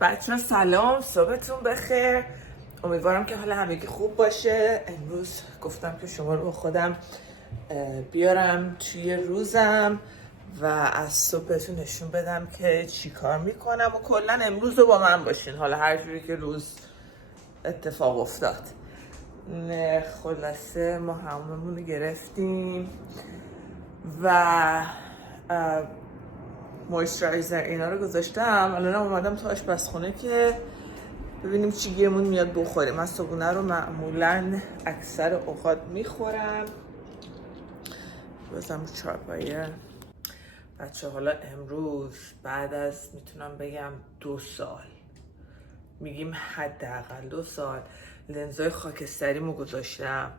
بچه‌ها سلام، صبحتون بخیر. امیدوارم که حال همگی خوب باشه. امروز گفتم که شما رو با خودم بیارم توی روزم و از صبحتون نشون بدم که چی کار میکنم و کلا امروز رو با من باشین، حالا هر جوری که روز اتفاق افتاد. خلاصه ما هممون رو گرفتیم و مویسترایزر اینا رو گذاشتم. الان اومدم تو آشپزخونه که ببینیم چی گیرمون میاد بخوریم. من صبحونه رو معمولا اکثر اوقات میخورم. بازم رو چارپایه بچه. حالا امروز بعد از میتونم بگم 2 سال، میگیم حداقل 2 سال، لنزای خاکستریمو گذاشتم.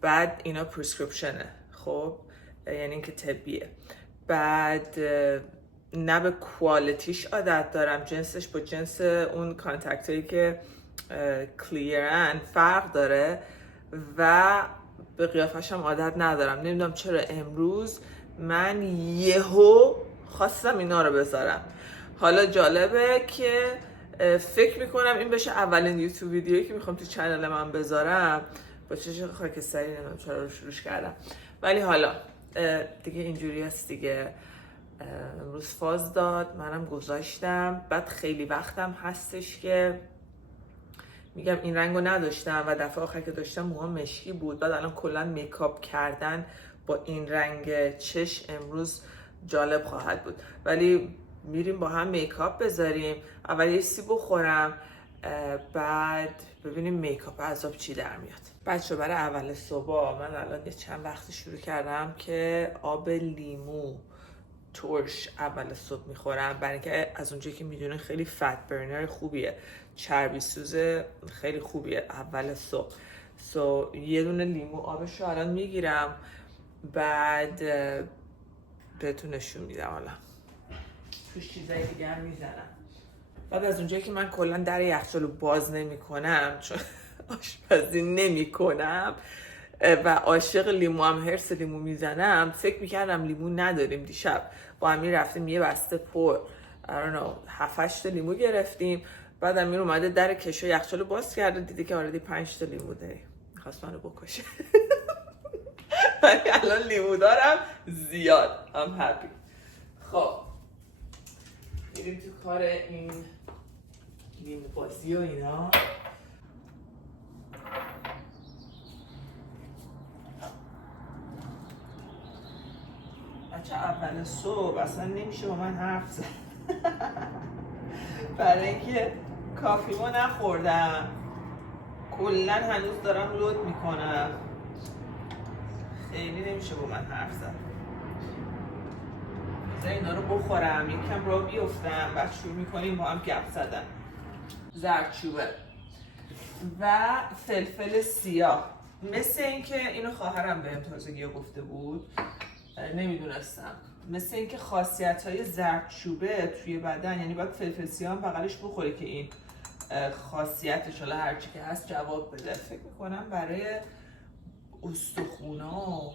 بعد اینا پرسکریپشنه، خب یعنی اینکه طبیه. بعد نه به کوالیتیش عادت دارم، جنسش با جنس اون کانتکت هایی که کلیرن فرق داره و به قیافش هم عادت ندارم. نمیدونم چرا امروز من یهو خواستم اینا رو بذارم. حالا جالبه که فکر میکنم این بشه اولین یوتیوب ویدیویی که میخوام تو چنل من بذارم. با چش خاکستری نمیدونم چرا رو شروعش کردم، ولی حالا دیگه اینجوری هست دیگه. امروز فاز داد، منم گذاشتم. بعد خیلی وقتم هستش که میگم این رنگو نداشتم و دفعه آخر که داشتم موها مشکی بود. بعد الان کلا میکاپ کردن با این رنگ چش امروز جالب خواهد بود. ولی میریم با هم میکاپ بذاریم. اول یه سی بخورم، بعد ببینیم میکاپ عذاب چی در میاد. بچه برای اول صبح من الان یه چند وقتی شروع کردم که آب لیمو ترش اول صبح میخورم، برای اینکه از اونجایی که میدونین خیلی فت برنر خوبیه، چربی سوز خیلی خوبیه اول صبح. یه دونه لیمو آبش رو الان میگیرم، بعد بهتون نشون میدم حالا توش چیزای دیگه هم میزنم. بعد از اونجایی که من کلا در یخچال رو باز نمی کنم چون آشپزی نمی کنم و عاشق لیمو هم، هرس لیمو میزنم، فکر میکردم لیمو نداریم. دیشب با همین رفتیم یه بسته پر 7-8 تا لیمو گرفتیم. بعد امیر اومده در کشو یخچال رو باز کرده، دیده که آردی 5 تا لیمو داری، میخواست منو بکشه. ولی الان لیمو دارم زیاد. I'm happy. خب میریم تو کار این لیمو بازی و اینا. بچه اول صبح اصلا نمیشه با من حرف زد. برای اینکه کافیمو نخوردم، کلا هنوز دارم لود میکنم، خیلی نمیشه با من حرف زد. بذار اینا رو بخورم، یکم را بیفتم، بعد شروع میکنیم با هم گپ زدن. زردچوبه و فلفل سیاه. مثل اینکه اینو خواهرم بهم تازگی گفته بود، نمیدونستم. مثل اینکه خاصیت‌های زردچوبه توی بدن، یعنی باید فلفل سیاه هم بغلش بخوری که این خاصیتش حالا هرچی که هست جواب بده. فکر میکنم برای استخونا،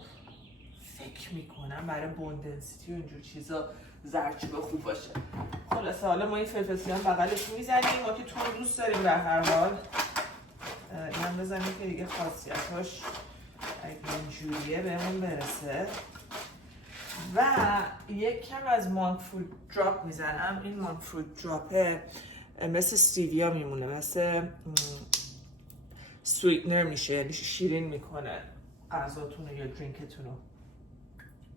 فکر میکنم برای بوندنسیتی و اینجور چیزا زردچوبه خوب باشه. خلاصه حالا ما این فلفل سیاه هم بغلش میزنیم. ما که تون دوست داریم به هر حال، این هم بزنیم که دیگه خاصیتاش اگه اینجوریه بهمون برسه. و یک کم از مانک فروت دراپ میزنم. این مانک فروت دراپه مثل استیویا میمونه، مثل سویتنر میشه، یعنی شیرین میکنه غذاتونو یا درینکتونو.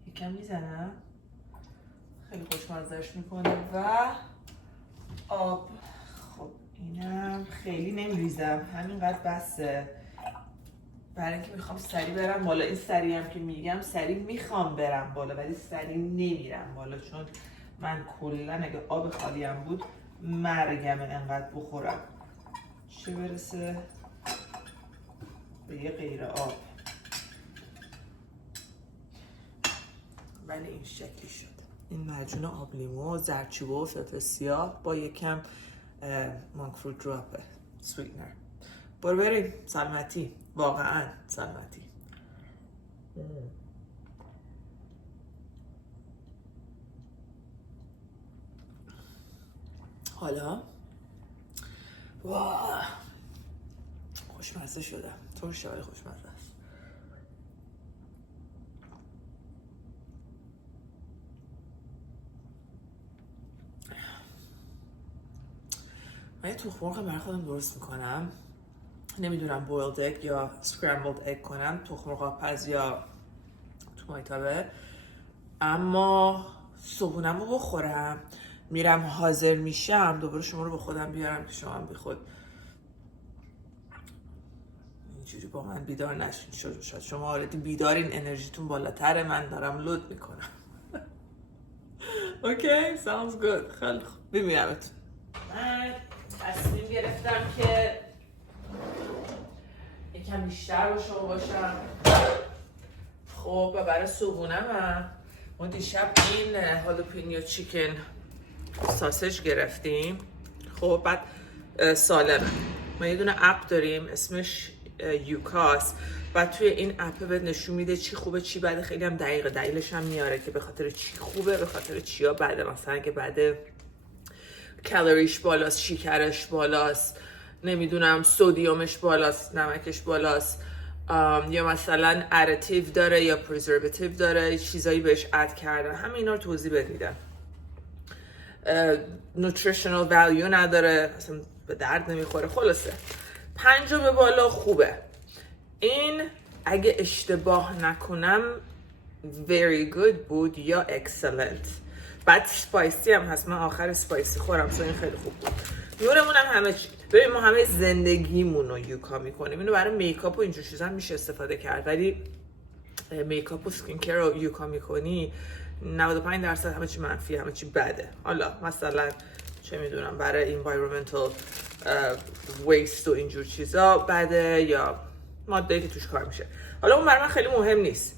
یک کم میزنم، خیلی خوشمزهش میکنه. و آب. خب اینم خیلی نمیریزم، همینقدر بسه، برای اینکه میخوام سریع برم بالا. این سریع هم که میگم سریع میخوام برم بالا، ولی سریع نمیرم بالا، چون من کلا اگه آب خالیم بود مرگمه انقدر بخورم، چه برسه به یه غیر آب. ولی این شکلی شد. این معجون آب لیمو، زردچوبه و فلفل سیاه با یکم مانک فروت دراپه سویتنر. برو بریم. سلامتی، واقعا سلامتی. حالا واه خوشمزه شده، ترشه ولی خوشمزه است. من یه تخم مرغ برای خودم درست میکنم، نمیدونم بویلد اگ یا سکرامبلد اگ کنم، تخم مرغ آبپز یا تو مایتابه، اما صبحونم رو بخورم میرم حاضر میشم دوباره شما رو با خودم بیارم که شما هم بی خود اینجوری با من بیدار نشین. شاید شما آردی بیدارین، انرژیتون بالاتره، من دارم لود میکنم. اوکی sounds good. خیلی خوب ببینمتون. من تصمیم گرفتم که یکم بیشتر با شما باشم. خب و برای صبحونم ما دیشب این هالوپینیو چیکن ساسج گرفتیم. خب بعد سالمه. ما یه دونه اپ داریم اسمش یوکاس، بعد توی این اپ بهت نشون میده چی خوبه چی بده، خیلی هم دقیقه دلیلش هم میاره که به خاطر چی خوبه به خاطر چیا بده. مثلا که بده کالریش بالاست، شکرش بالاست، نمیدونم سدیمش بالاست، نمکش بالاست، یا مثلا ادیتیو داره یا پرزرواتیو داره، چیزایی بهش اد کردن، همه اینا رو توضیح بهت میدن. نوتریشنال ولیو نداره، اصلا به درد نمیخوره. خلاصه 5 به بالا خوبه. این اگه اشتباه نکنم very good بود یا excellent. بعد سپایسی هم هست، من آخر سپایسی خورم، این خیلی خوب بود. نورمون هم همه چی. ببین ما همه زندگیمون رو یوکا میکنیم، اینو برای میکاپ و اینجور چیزا میشه استفاده کرد، ولی میکاپ و سکین کیر رو یوکا میکنی 95% همه چی منفی، همه چی بده. حالا مثلا چه میدونم برای environmental waste و اینجور چیزا بده یا ماده‌ای که توش کار میشه. حالا اون برای من خیلی مهم نیست،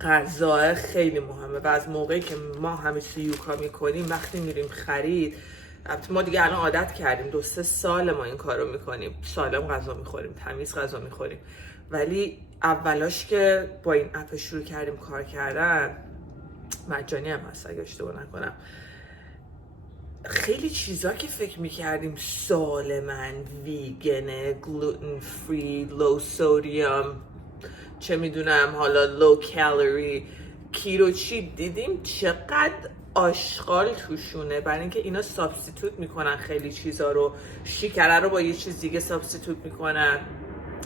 غذا خیلی مهمه و از موقعی که ما همه چی یوکا میکنیم وقتی میریم خرید، ما دیگه الان عادت کردیم 2-3 سال ما این کارو میکنیم، سالم غذا میخوریم، تمیز غذا میخوریم، ولی اولاش که با این اپ شروع کردیم کار کردن، مجانی هم هست اگه اشتباه نکنم، خیلی چیزا که فکر میکردیم سالمن، ویگنه، گلوتن فری، لو سودیم، چه میدونم حالا لو کالری، کیتو چی، دیدیم چقدر آشغال توشونه، برای اینکه اینا سابستیتوت میکنن خیلی چیزا رو، شکر رو با یه چیز دیگه سابستیتوت میکنن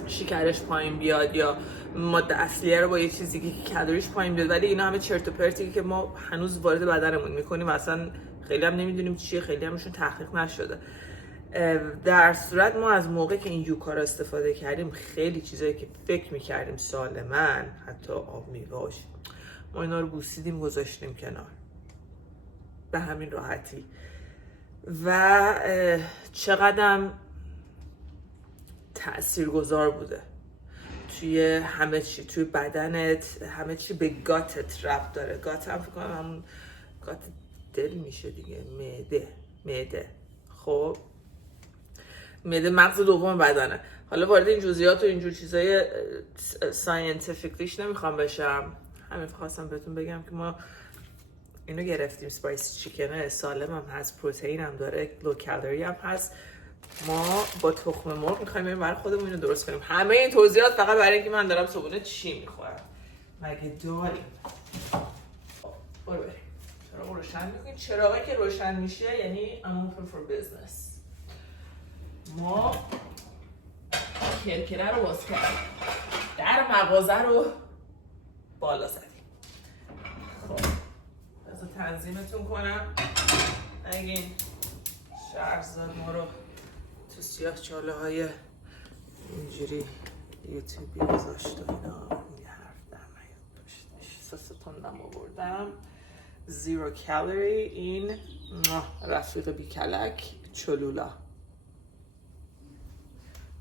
شکرش پایین بیاد، یا ماده اصلیه رو با یه چیز دیگه که کالریش پایین بیاد، ولی اینا همه چرت و پرتی که ما هنوز وارد بدنمون میکنیم و اصلا خیلی هم نمیدونیم چیه، خیلی همشون تحقیق نشده. در صورت ما از موقع که این یوکا رو استفاده کردیم خیلی چیزایی که فکر میکردیم سالمن، حتی آب میوه‌اش، ما اینا رو بوسیدیم گذاشتیم کنار به همین راحتی. و چقدرم تاثیرگذار بوده توی همه چی، توی بدنت، همه چی به گاتت ربط داره. گات هم فکر کنم همون گات دل میشه دیگه، معده. خب معده مغز دوم بدنه. حالا وارد این جزئیات و اینجور چیزای ساینتیفیکلیش نمیخوام بشم، همین خواستم بهتون بگم که ما اینو گرفتیم، سپایسی چیکنه، سالم هم هست، پروتئین هم داره، لو کالری هم هست. ما با تخم مرغ میخوایم بریم برای خودمون اینو درست کنیم. همه این توضیحات فقط برای اینکه من دارم صبحونه چی میخورم. مگه داریم؟ برو بریم. چراغ روشن میکنیم. چراغی که روشن میشه یعنی I'm open for business. ما کرکره رو باز کردیم، در مغازه رو بالا زدیم. خب بذار تنظیمتون کنم. اگه این شهرزاد ما رو تو سیاه چاله های اینجوری یوتیوبی گذاشت و اینا، یه حرف در نیاد داشتش. ساستوندم آوردم، 0 کالری. این رفیق بی کلک چلولا.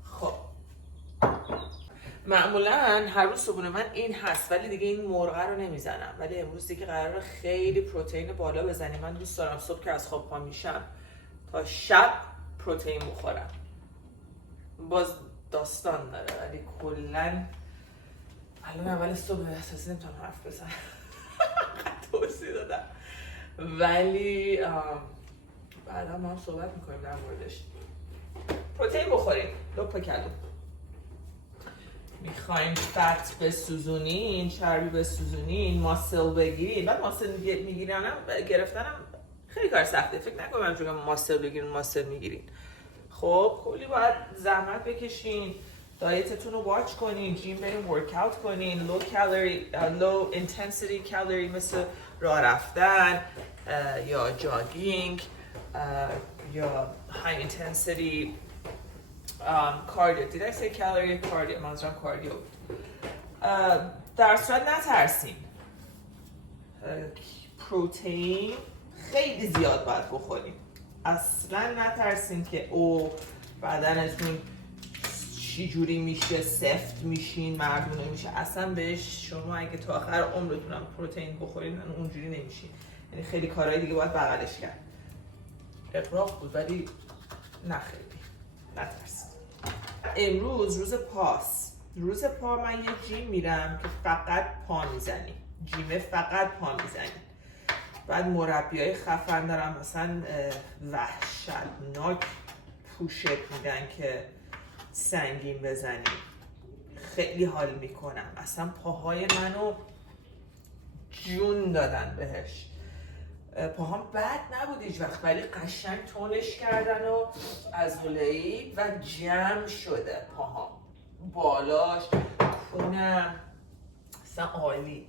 خب معمولا هر روز صبحونه من این هست، ولی دیگه این مرغه رو نمیزنم، ولی امروز دیگه قراره خیلی پروتئین بالا بزنیم. من دوست دارم صبح که از خواب پا میشم تا شب پروتئین بخورم. باز داستان داره، ولی کلن الان اول صبح اساسی نمیتونم حرف بزنم. توضیح دادم، ولی بعدا ما هم صحبت میکنیم در موردش. پروتئین بخورین لپ کلو. میخواین فت بسوزونین، چربی بسوزونین، ماسل بگیرین. بعد ماسل میگیرنم گرفتنم خیلی کار سخته. فکر نکنم من چون ماسل بگیرین ماسل میگیرین. خب کلی باید زحمت بکشین، دایتتون رو واچ کنین، جیم برین، ورکاوت کنین، لو اینتنسیتی کالری مثل راه رفتن یا جاگینگ یا های اینتنسیتی کاردیو. Did I say calorie cardio؟ منظورم کاردیو بود. در صورت نترسین، پروتئین خیلی زیاد باید بخوریم. اصلا نترسین که او بدنتون چی جوری میشه، سفت میشین، مردونه میشه. اصلا بهش شما اگه تا آخر عمرتونم پروتئین بخورین اونجوری نمیشین. یعنی خیلی کارهای دیگه باید بغلش کرد. اقراق بود ولی نه خیلی نترسین. امروز روز پاست. روز پا من یه جیم میرم که فقط پا میزنی، جیمه فقط پا میزنی. بعد مربیای خفن دارم مثلا وحشتناک پوشت میدن که سنگین بزنی. خیلی حال میکنم. اصلا پاهای منو جون دادن بهش. پاهام بد نبود هیچ وقت ولی قشنگ تونش کردن و عضله‌ای و جمع شده پاهام، بالاش، کونم، اصلا عالی.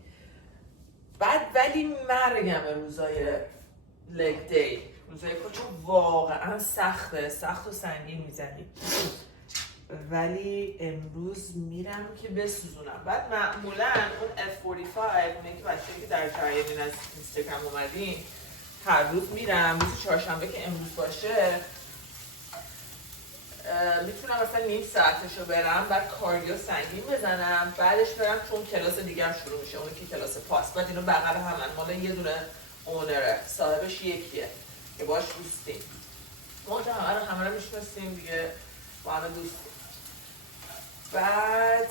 بعد ولی مرگم روزای لگ دی، روزای پا، چون واقعا سخت و سنگین میزنی. ولی امروز میرم که بسوزونم. بعد معمولا اون F45 اونه که بچه‌ای که در جریان از اینستاگرام اومدین، هر روز میرم. روز چهارشنبه که امروز باشه میتونم مثلا نیم ساعتشو برم، بعد کاردیو سنگین بزنم، بعدش برم چون کلاس دیگه هم شروع میشه، اون که کلاس پاس. بعد اینو بغل همن، مال یه دونه اونره، صاحبش یکیه که باش دوستیم. ما اونجا همه رو میشناسیم دیگه، با همه دوستیم. بعد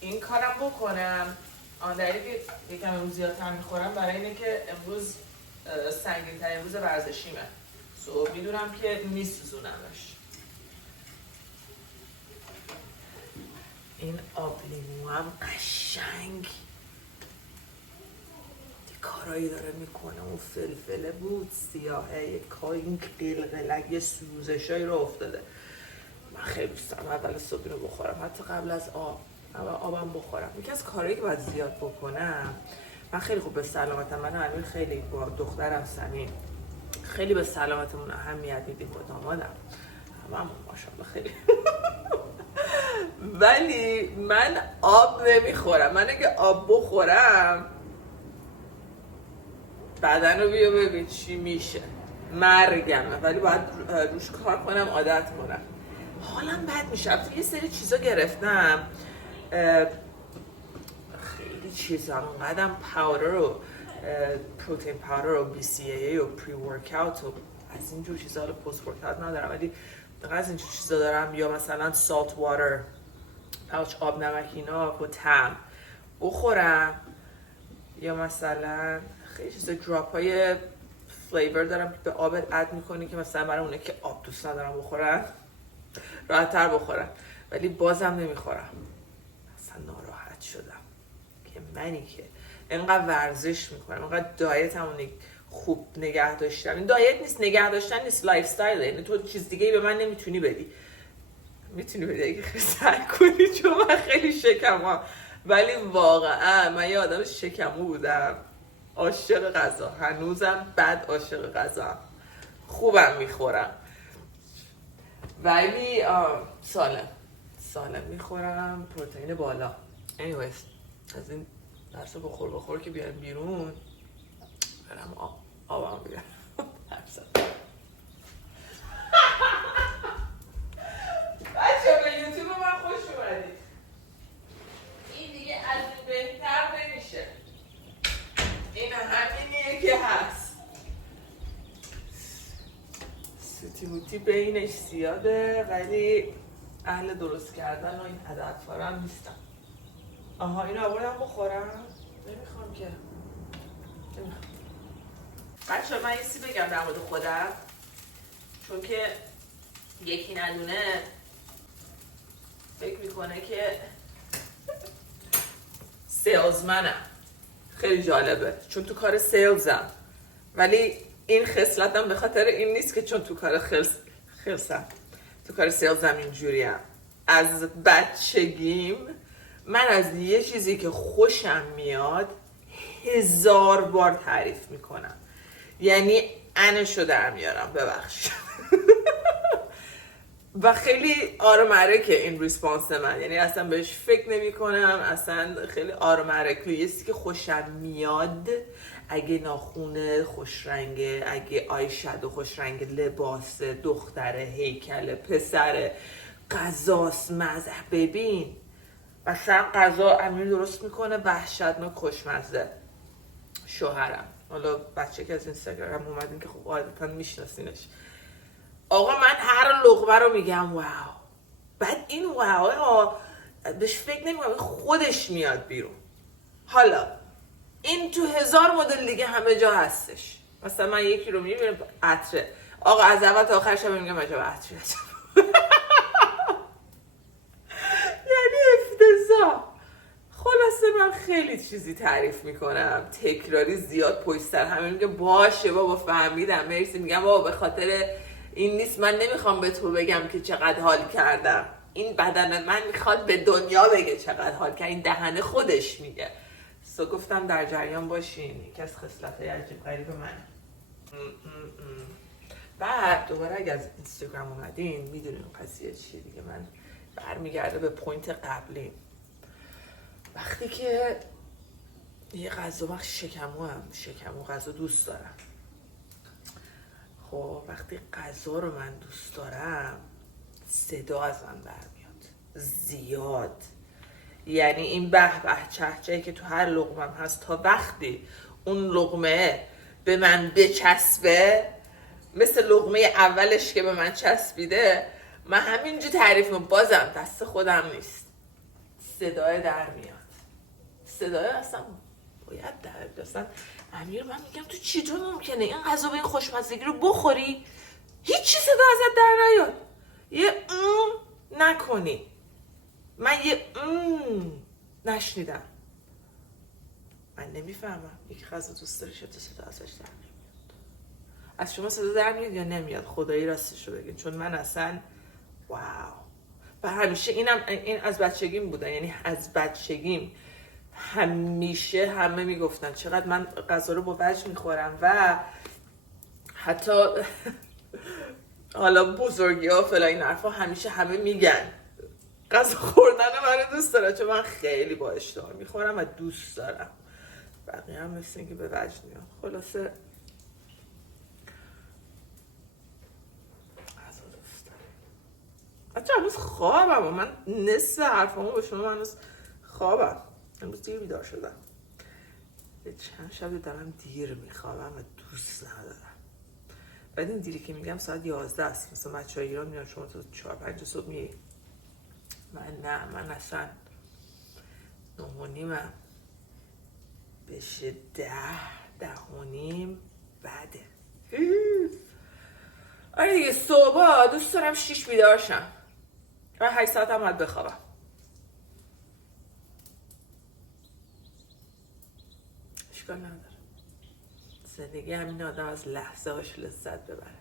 این کارم بکنم آن دلیلی که یکم امروز زیادتر میخورم برای اینه که امروز سنگین ترین روز ورزشیمه. میدونم که میسوزونمش. این آب لیمو هم قشنگ کارایی داره میکنه. اون فلفله بود سیاهه، یک این قلقلک یه سوزشایی رو افتاده. من خیلی دوست دارم اول صبح رو بخورم، حتی قبل از آبم بخورم. یکی از کارهایی که باید زیاد بکنم، من خیلی خوب به سلامتم، من امیر خیلی با دخترم سنی خیلی به سلامتمون اهمیت میدیم، با دامادم هممون ماشاءالله خیلی ولی من آب نمیخورم. من اگه آب بخورم بدن رو بیا ببین چی میشه، مرگمه. ولی باید روش کار کنم، عادت کنم. حالم بد میشه. یه سری چیزا گرفتم، خیلی چیزا، اونقدرم پاودر و پروتئین پاودر و BCAA و پری ورکاوت و از اینجور چیزا، رو پست ورکاوت ندارم ولی از اینجور چیزا دارم، یا مثلا سالت واتر، پاوچ آب نمک، اینا با طعم بخورم. یا مثلا خیلی چیزا دراپ های فلیور دارم که به آبت اد میکنی که مثلا برای اونه که آب دوست ندارم بخورن راحت تر بخورن، ولی بازم نمیخورم. اصلا ناراحت شدم که منی که اینقدر ورزش میکنم، اینقدر دایتمو خوب نگه داشتم. این دایت نیست، نگه داشتن نیست، لایف استایل. یعنی تو چیز دیگه به من نمیتونی بدی. میتونی بدی اگه خیلی سعی کنی، چون من خیلی شکمم. ولی واقعا من یه آدم شکمو بودم، عاشق غذا، هنوزم بد عاشق غذا، خوبم میخورم ولی سالم میخورم، پروتئین بالا. anyways از این درس بخور که بیایم بیرون، برم آبم بیارم. بچه به یوتیوب من خوش اومدید. این دیگه از این بهتر نمیشه. این همینیه که هست. سوتی موتی بینش زیاده ولی اهل درست کردن و این هدف‌ها هم نیستم. آها اینو آوردم بخورم؟ نمیخوام که. بچه من یه چیزی بگم در مورد خودم، چون که یکی ندونه فکر میکنه که سیلزمنم. خیلی جالبه چون تو کار سیلزم، ولی این خصلتم به خاطر این نیست که چون تو کار خلصم تو کار سیلزم اینجوریم. از بچگیم من از یه چیزی که خوشم میاد 1000 بار تعریف میکنم، یعنی انشو در میارم، ببخش. و خیلی آرومرکه این ریسپانس من، یعنی اصلا بهش فکر نمی کنم، اصلا خیلی آرومرکه. یه چیزی که خوشم میاد، اگه ناخونه خوش رنگه، اگه آی شادو خوش رنگه، لباس، دختره، هیکل، پسره، غذاست، مزه. ببین مثلا غذا امیر درست میکنه وحشتناک خوشمزه، شوهرم، حالا بچه که از اینستاگرام اومدین که خب عادتا میشناسینش، آقا من هر لقمه رو میگم واو، بعد این واو بهش فکر نمیکنم، خودش میاد بیرون. حالا این تو 1000 مدل دیگه همه جا هستش. مثلا من یکی رو میبینم عطره، آقا از اول تا آخرش هم میگم عجب عطره. یعنی افتضاح. خلاصه من خیلی چیزی تعریف میکنم، تکراری زیاد پشت سر همه. میگه باشه بابا فهمیدم مرسی، میگم بابا به خاطر این نیست، من نمیخوام به تو بگم که چقدر حال کردم، این بدن من میخواد به دنیا بگه چقدر حال کرد، این دهن خودش میگه. گفتم در جریان باشین، یکی از خصلت‌های عجیب غریب من. بعد دوباره اگه از اینستاگرام اومدین میدونین قضیه چیه دیگه. من برمیگرده به پوینت قبلی. وقتی که یه غذا، من شکمو غذا دوست دارم. خب وقتی غذا رو من دوست دارم صدا از من برمیاد زیاد، یعنی این به به چه چهی که تو هر لقمم هست، تا وقتی اون لقمه به من بچسبه، مثل لقمه اولش که به من چسبیده، من همینجا تعریف میکنم، بازم دست خودم نیست، صدای در میاد. صدای اصلا باید در بیاد. اصلا امیر من میگم تو چطور ممکنه این غذا به این خوشمزگی رو بخوری هیچی صدا ازت در نیاد، یه نکنی. من یه نشنیدم. من نمیفهمم یکی غذا دوست داره چطور صدا ازش در نمیاد. از شما صدا در میاد یا نمیاد؟ خدایی راستش رو بگین، چون من اصلا واو. و همیشه این از بچگیم بودن، یعنی از بچگیم همیشه همه میگفتن چقدر من غذا رو با وجه میخورم. و حتی حالا بزرگی ها فلا این حرفا همیشه همه میگن غذا خوردن من دوست دارم، چون من خیلی با اشتها میخورم و دوست دارم. بقیه هم مثل اینکه به وجه میام. خلاصه غذا دوست دارم. حتی امروز خوابم، من نصف حرفامو به شما، من امروز خوابم، امروز دیر بیدار شدم. چند شب دارم دیر میخوابم و دوست ندارم. بعد این دیری که میگم ساعت 11 است، مثلا بچه های ایران میان شما تا 4-5 صبح میگی. من نه، من اصلا 9:30 بشه 10:30 بده. آره دیگه صبح دوست دارم 6 بیدار شم و 8 ساعت هم باید بخوابم. اشکال نداره، زندگی همین آدم از لحظه هاش لذت ببره.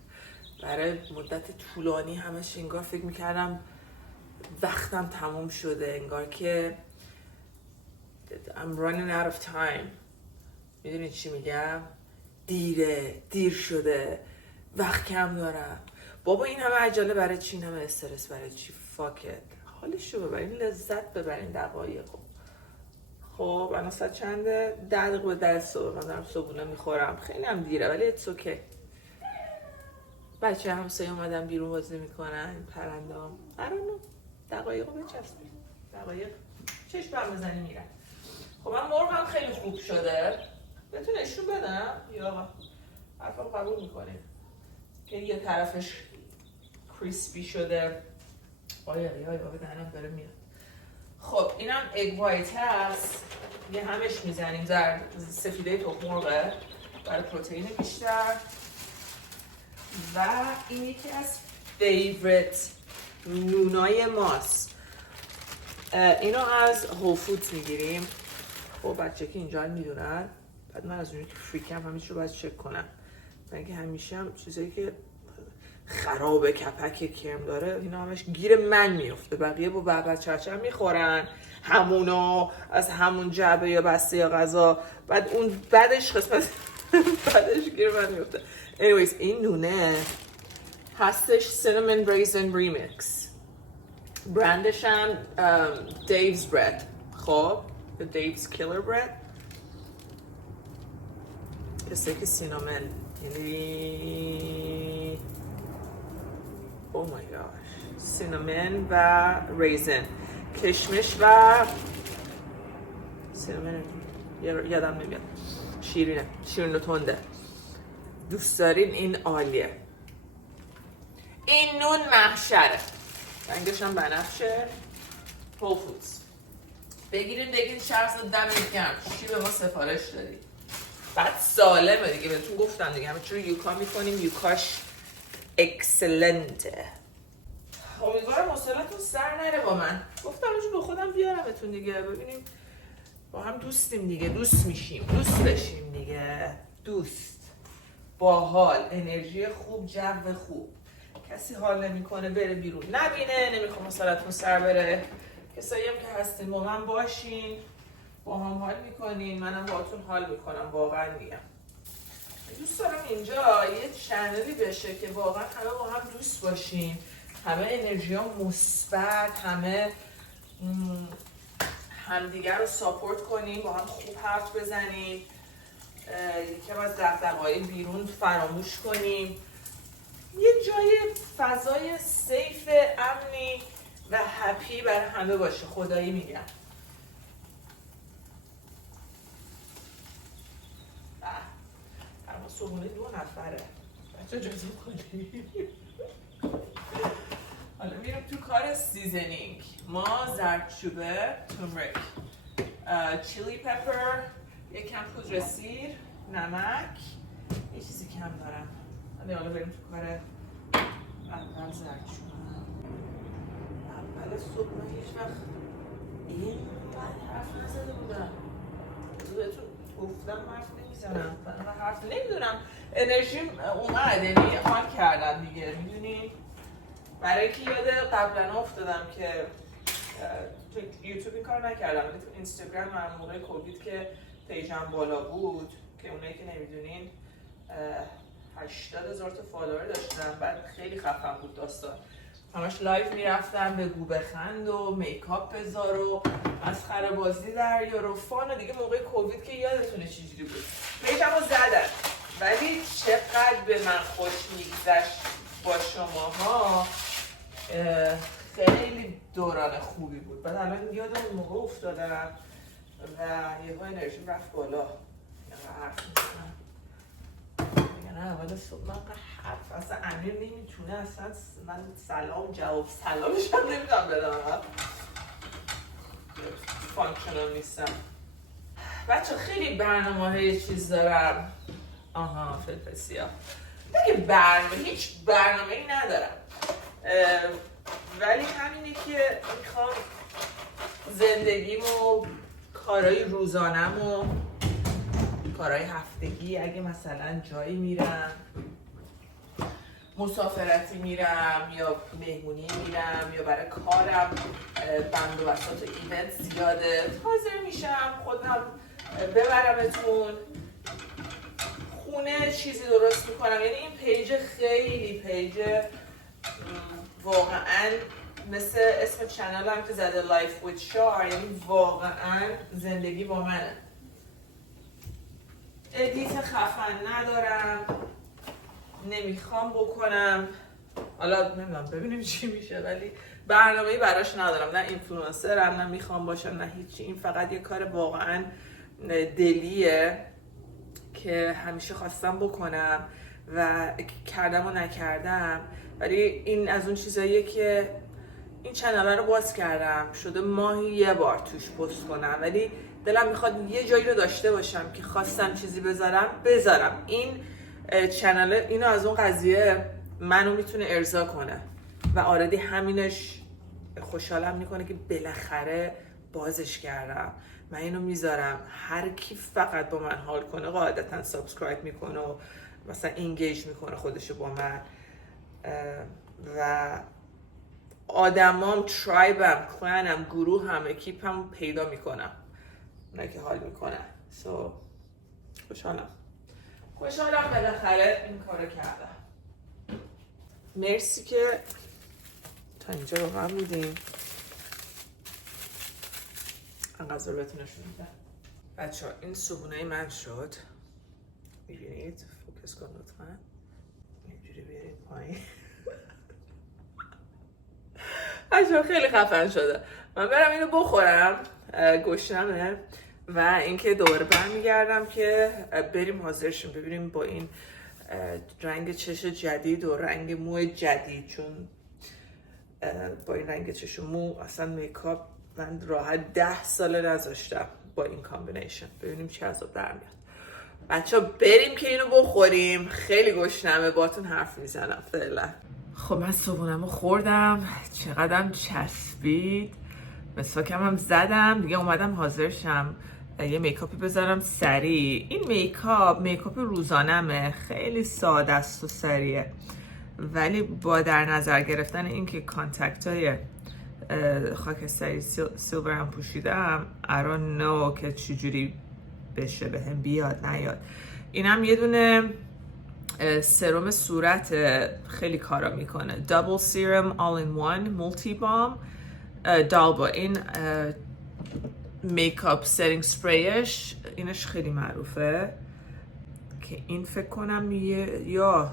برای مدت طولانی همش انگار فکر میکردم وقتم تموم شده، انگار که I'm running out of time. میدونی چی میگم؟ دیر شده، وقت کم دارم. بابا این همه عجله برای چی؟ این همه استرس برای چی؟ فاکت، حالشو ببرین، لذت ببرین دقایقو. خب الان ساعت چنده؟ 10 دقیقه به 10 صبح. من دارم صبحونه میخورم، خیلی هم دیره ولی it's okay. بچه همسایه اومدن بیرون بازی میکنن، پرنده هم دقایقو بچسبیم، دقایق چشم هم بزنی میرن. خب من مرغم خیلی خوب شده، بهتون نشون بدم یا آقا حرفم قبول میکنیم که یه طرفش کریسپی شده. آیا به دهنم داره میاد. خب اینم اگ وایت هست، یه همش میزنیم سفیده تخم مرغه برای پروتئین بیشتر. و این یکی از favorite نونای ماست. اینو از هول فودز میگیریم. خب بچه که اینجا میدونن، بعد من از اونی که فریکم همیشه رو باید چک کنم، من همیشه هم چیزایی که خراب کپک کرم داره اینا همش گیر من میفته. بقیه با بابا چرچر میخورن همونو از همون جعبه یا بسته یا غذا، بعد اون بعدش قسمت بعدش گیر من میفته. anyways این نونه هستش cinnamon raisin remix، برندش هم Dave's bread. خب the Dave's killer bread استیک سینامن، یعنی oh my gosh سینامن و ریزن، کشمش و سینامن یادم نمیاد، شیرین و تنده. دوست دارین؟ این عالیه. این نون محشره، رنگش هم بنفشه. هول فودز بگیرین شهرزاد دمت گرم، چی به ما سفارش دادی. بعد سالمه دیگه، بهتون گفتم دیگه همه چی رو یوکا میکنیم، یوکاش اکسلنته. امیدوارم حوصلتون سر نره با من. گفتم اونجا به خودم بیارمتون دیگه، ببینیم با هم دوستیم دیگه، دوست میشیم، دوست بشیم دیگه، دوست باحال، انرژی خوب، جو خوب. کسی حال نمیکنه بره بیرون نبینه، نمیخوام حوصلتون سر بره. کسایی هم که هستین با من باشین، با هم حال میکنین، منم باهاتون حال میکنم. واقعا میگم دوست دارم اینجا یه چنلی بشه که واقعا همه با هم دوست باشین، همه انرژی ها مثبت، همه همدیگر رو ساپورت کنیم، با هم خوب حرف بزنیم، یکم از دغدغه‌های بیرون فراموش کنیم، یه جای فضای سیف، امنی و هپی بر همه باشه. خدایی میگم. اما صبحونه 2 نفره بچه جزو کنی. حالا میرم تو کار سیزنینگ. ما زردچوبه، تورمریک، چیلی پپر، یکم پودر سیر، نمک، یه چیزی کم دارم. حالا بریم تو کار اول زردچوبه. اول صبح من هیچ وقت اینقدر حرف نزده بودم. بهتون گفتم حرف نمیزنم و حرف نمیدونم، انرژیم اومد، یعنی حال کردم دیگه. میدونین برای که یاد قبلا افتادم که تو یوتیوب این کار نکردم، ولی تو اینستاگرام من موقع کووید که پیجم بالا بود، که اونایی که نمیدونین 80,000 تا فالوور داشتم. بعد خیلی خفن بود داستان، همش لایو میرفتم بگو بخند و میکاپ بذار و مسخره بازی در یا رو فان. و دیگه موقع کووید که یادتونه چجوری بود، پیجمو زدن، ولی چقدر به من خوش میگذشت با شماها. خیلی دوران خوبی بود. بعد الان یادم اون موقع افتادم و یهو انرژیم رفت بالا. حرف میزنم نه اول صبح من حرف اصلا امیر نمیتونه اصلا من سلام جواب سلامش هم نمیدونم بدم، فانکشنال نیستم. بچه خیلی برنامه های چیز دارم. آها فلفل سیاه دیگه، برنامه هیچ برنامه ای ندارم، ولی همینه که میخوام زندگیمو، کارهای روزانم و کارهای هفتگی، اگه مثلا جایی میرم، مسافرتی میرم یا مهمونی میرم یا برای کارم بند و بساط ایونت زیاده، حاضر میشم خودم ببرمتون خونه، چیزی درست میکنم. یعنی این پیج خیلی پیج واقعا مثل اسم چنل هم که زده Life with Shar، یعنی واقعا زندگی با منه. ادیت خفن ندارم، نمیخوام بکنم، حالا نمیدونم ببینیم چی میشه، ولی برنامه‌ای براش ندارم، نه اینفلوئنسرم، نه میخوام باشم، نه هیچی. این فقط یه کار واقعا دلیه که همیشه خواستم بکنم و کردم و نکردم. ولی این از اون چیزاییه که این چنل رو باز کردم، شده ماهی یه بار توش پست کنم، ولی دلم میخواد یه جایی رو داشته باشم که خواستم چیزی بذارم. این چنل اینو از اون قضیه منو میتونه ارضا کنه و آردی همینش خوشحالم میکنه که بالاخره بازش کردم. من اینو میذارم، هر کی فقط با من حال کنه قاعدتا سابسکرایب میکنه و مثلا اینگیج میکنه خودشو با من و آدمام، ترایبم، کلانم، گروهم، اکیپم پیدا میکنم اونایی که حال میکنن. خوشحالم بالاخره این کارو کردم. مرسی که تا اینجا با من بودیم. انقدر بهتون نشون میدم. بچه ها این صبونه من شد، میبینید؟ فوکس کن لطفا. اینجوری بیارید پایین. بچه ها خیلی خفن شده. من برم اینو بخورم، گشنمه و اینکه دوباره برمیگردم که بریم حاضرشیم ببینیم با این رنگ چش جدید و رنگ مو جدید، چون با این رنگ چش و مو اصلا میکاپ من راحت 10 ساله نذاشتم با این کامبینیشن. ببینیم چه عذاب در میاد. بچه ها بریم که اینو بخوریم، خیلی گشنمه، باتون حرف میزنم فعلا. خب من صبحونمو خوردم، چقدرم چسبید، مسواکم هم زدم دیگه، اومدم حاضرشم یه میکاپی بذارم سریع. این میکاپ روزانمه، خیلی ساده است و سریعه، ولی با در نظر گرفتن این که کانتکت های خاکستری سیلور هم پوشیدم، I don't know که چجوری بشه، بهم بیاد نیاد. اینم یه دونه سرم صورت خیلی کارا میکنه، دابل سیرم all in one مولتی بام دالبا. این میکاپ سرینگ سپریش اینش خیلی معروفه که این فکر کنم یا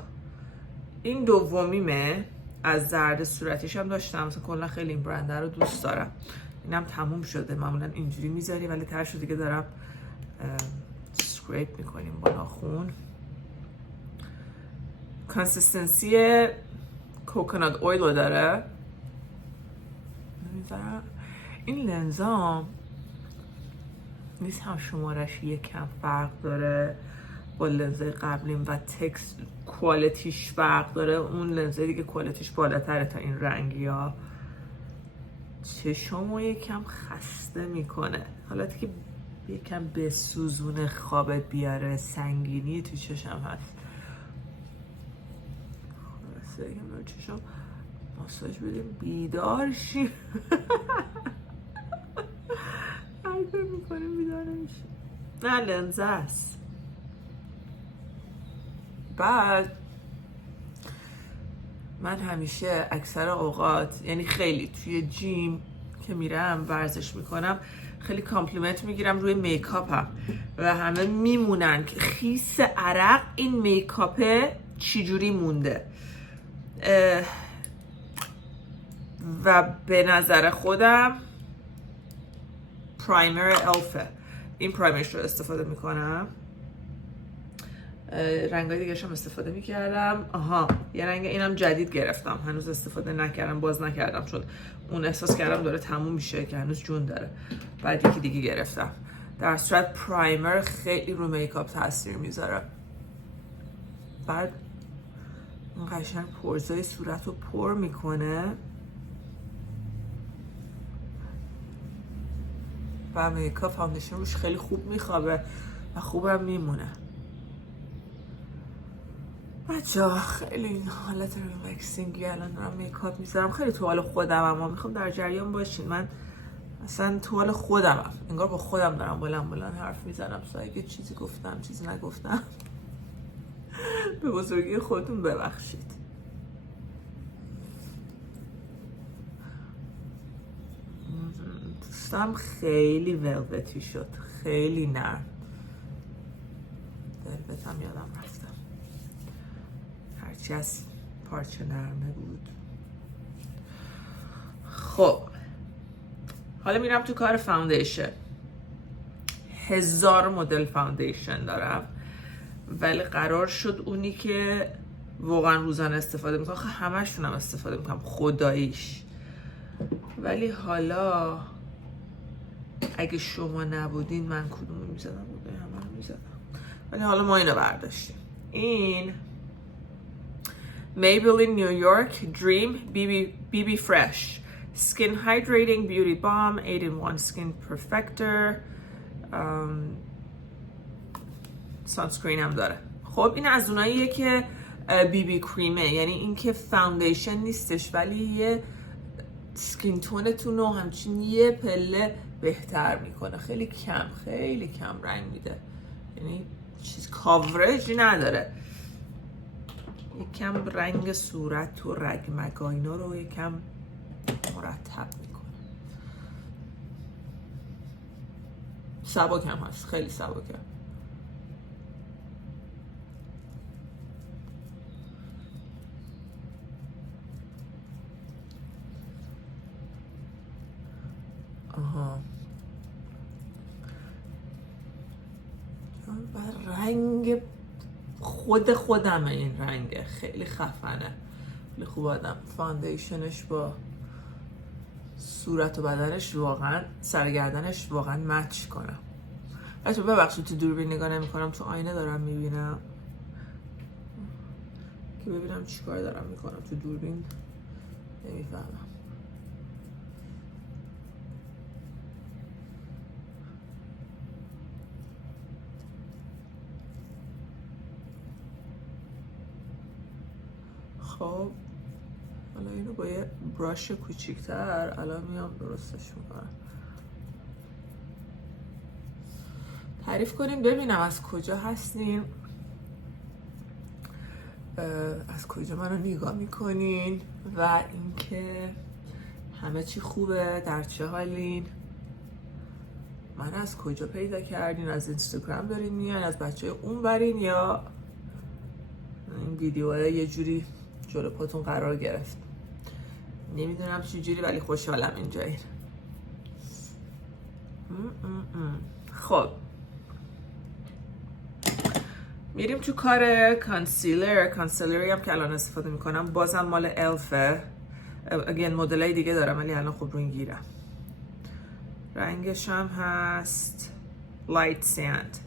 این دومیمه. از زرد صورتیش هم داشتم، مثلا کلا خیلی این برنده رو دوست دارم. اینم تموم شده، معمولا اینجوری میذاری ولی ترش دیگه دارم سکریپ میکنیم با ناخون. کانسیستنسی کوکونات اویل رو داره. این لنزام نیست هم شمارش یکم فرق داره با لنزای قبلیم و تکس کوالیتیش فرق داره. اون لنزای دیگه کوالیتیش بالاتره تا این رنگی ها. چشمو یکم خسته میکنه، حالتی که یکم به سوزون خوابت بیاره، سنگینی تو چشم هست. خلاصه یکم چشم ماساژ بدیم بیدار شیم. هایپر میکنیم بیدار نمیشیم. نه لنزه است. بعد من همیشه اکثر اوقات، یعنی خیلی توی جیم که میرم ورزش میکنم، خیلی کامپلیمنت میگیرم روی میکاپم و همه میمونن که خیس عرق این میکاپه چجوری مونده. و به نظر خودم پرایمر الفه، این پرایمرش رو استفاده میکنم. رنگای دیگه هم استفاده میکردم. یه رنگ اینم جدید گرفتم، هنوز استفاده نکردم، باز نکردم چون اون احساس کردم داره تموم میشه که هنوز جون داره. بعد یکی دیگه گرفتم. در صورت پرایمر خیلی رو میکاپ تاثیر میذاره. بعد اون قشنگ پرزای صورت رو پر میکنه و میکاپ فاندیشن روش خیلی خوب میخوابه و خوبم میمونه. بچه خیلی این حالت ریلکسینگی الان دارم میکاپ میذارم، خیلی تو حال خودم، اما میخوام در جریان باشین. من اصلا تو حال خودمم، انگار با خودم دارم بلند حرف میزنم. اگه چیزی گفتم چیزی نگفتم به بزرگی خودتون ببخشید. دوستم خیلی ولوتی شد، خیلی نرم. ولوتم یادم رفتم، هرچی از پارچه نرمه بود. خب حالا میرم تو کار فاوندیشن. 1000 مدل فاوندیشن دارم، ولی قرار شد اونی که واقعا روزانه استفاده میکنم، همشون هم استفاده میکنم خداییش. ولی حالا اگه شما نبودین من کدومو میزدم؟ همه رو میزدم، ولی حالا ما اینو برداشتیم. این Maybelline New York Dream BB Fresh Skin Hydrating Beauty Balm 8-in-1 Skin Perfector سانسکرین هم داره. خب این از اوناییه که بی بی کریمه، یعنی این که فاوندیشن نیستش ولی یه سکین تونتون رو همچین یه پله بهتر میکنه. خیلی کم رنگ میده، یعنی چیز کاورجی نداره. یکم رنگ صورت و رگمگا اینا رو یکم مرتب میکنه. سبکم هست، خیلی سبکه. آها و رنگ خودمه. این رنگه خیلی خفنه، خیلی خوب. آدم فاندیشنش با صورت و بدنش واقعا سرگردنش واقعا مچ کنه. بچه ببخشید تو دوربین نگاه نمی کنم، تو آینه دارم میبینم که ببینم چیکار دارم میکنم. تو دوربین نمیفهمم. خب حالا اینو با یه براش کوچیک‌تر الان میام درستش میکنم. تعریف کنین ببینم از کجا هستین، از کجا منو نگاه میکنین و اینکه همه چی خوبه، در چه حالین، من از کجا پیدا کردین، از اینستاگرام دارین میان، از بچه اون برین، یا این ویدیوها یه جوری جلو پاتون قرار گرفت. نمیدونم چه جوری ولی خوشحالم اینجایی. خب میریم تو کار کانسیلری هم که الان استفاده میکنم. بازم مال الفه. اگین مدلای دیگه دارم ولی الان خب رو این گیرم. رنگش هم هست لایت ساند،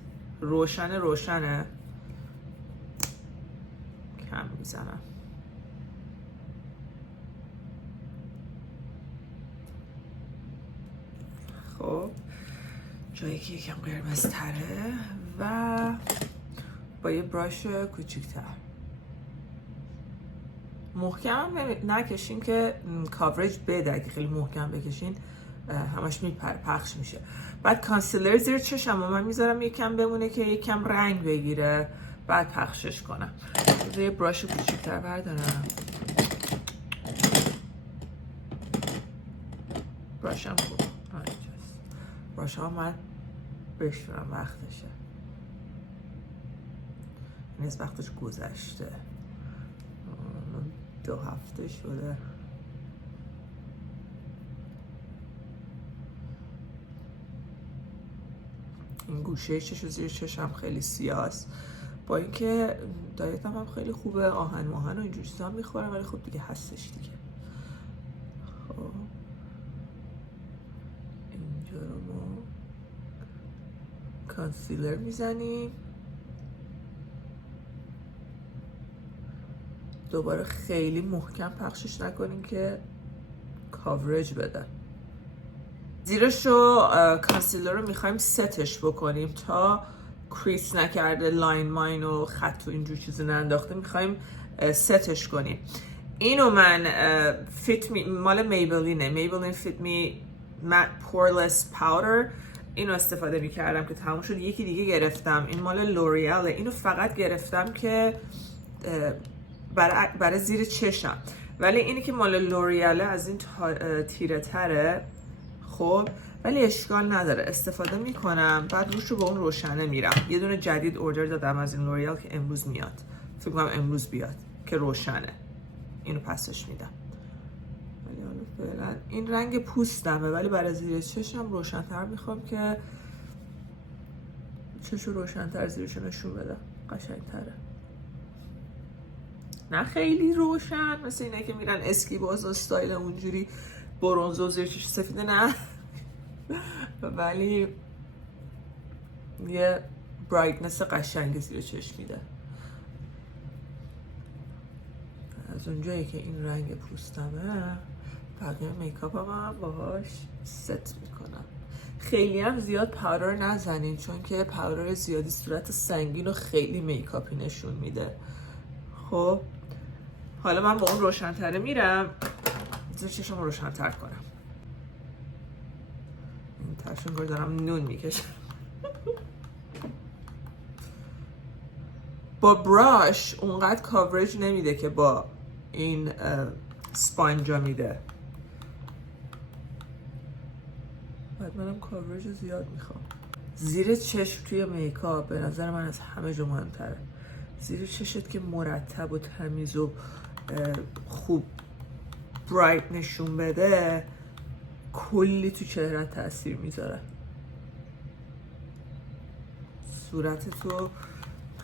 روشنه. کم میزنم. خب جایی که یکم قرمز تره و با یه براش کوچیک‌تر محکم نکشین که کاورج بده. اگه خیلی محکم بکشین همش میپره، پخش میشه. بعد کانسیلر زیر چشم من میذارم یکم بمونه که یکم رنگ بگیره، بعد پخشش کنم. یه براش کوچیک‌تر بردارم. براشم خوب. براشم من بشورم وقتشه. نیست وقتش گذشته. 2 هفته شده. این گوشه چشم زیر چشم خیلی سیاست. با اینکه دایتم هم خیلی خوبه، آهن و اینجور چیزا هم میخورم ولی خب دیگه هستش دیگه. خب اینجا رو ما کانسیلر میزنیم. دوباره خیلی محکم پخشش نکنیم که کاورج بده. زیرش رو کانسیلر رو میخوایم ستش بکنیم تا کریس نکرده، لاین ماین و خط و اینجور چیزی ننداخته، میخوایم ستش کنیم. اینو من مال میبلین فیت می مات پورلس پاودر، اینو استفاده میکردم که تموم شد. یکی دیگه گرفتم، این مال لوریال. اینو فقط گرفتم که برای زیر چشم، ولی اینی که مال لوریاله از این تیره تره. خب ولی اشکال نداره، استفاده میکنم. بعد روش رو با اون روشنه میرم. یه دونه جدید اوردر دادم از این لوریال که امروز میاد، فکر کنم امروز بیاد، که روشنه. اینو پسش میدم. ولی حالا فعلا این رنگ پوستمه ولی برای زیر چشم روشن‌تر میخوام که چشم روشن‌تر زیرش نشون بدم، قشنگ‌تره. نه خیلی روشن مثل اینه که میرن اسکی باز استایل اونجوری برنز و زیر چشم سفیده، نه ولی یه برایتنس قشنگ زیر چشم میده. از اونجایی که این رنگ پوستمه بقیه میکاپ هم باهاش ست میکنم. خیلی هم زیاد پاودر نزنین چون که پاودر زیادی صورت سنگین و خیلی میکاپی نشون میده. خب حالا من با اون روشن‌تره میرم زیر چشم روشن‌تر کنم. این ترشون دارم نون میکشم. با براش اونقدر کاورج نمیده که با این سپانجا میده. باید منم کاورج زیاد میخوام. زیر چشم توی میکاپ به نظر من از همه جا مهمتره. زیر چشت که مرتب و تمیز و خوب برایت نشون بده کلی تو چهره تاثیر میذاره. صورتتو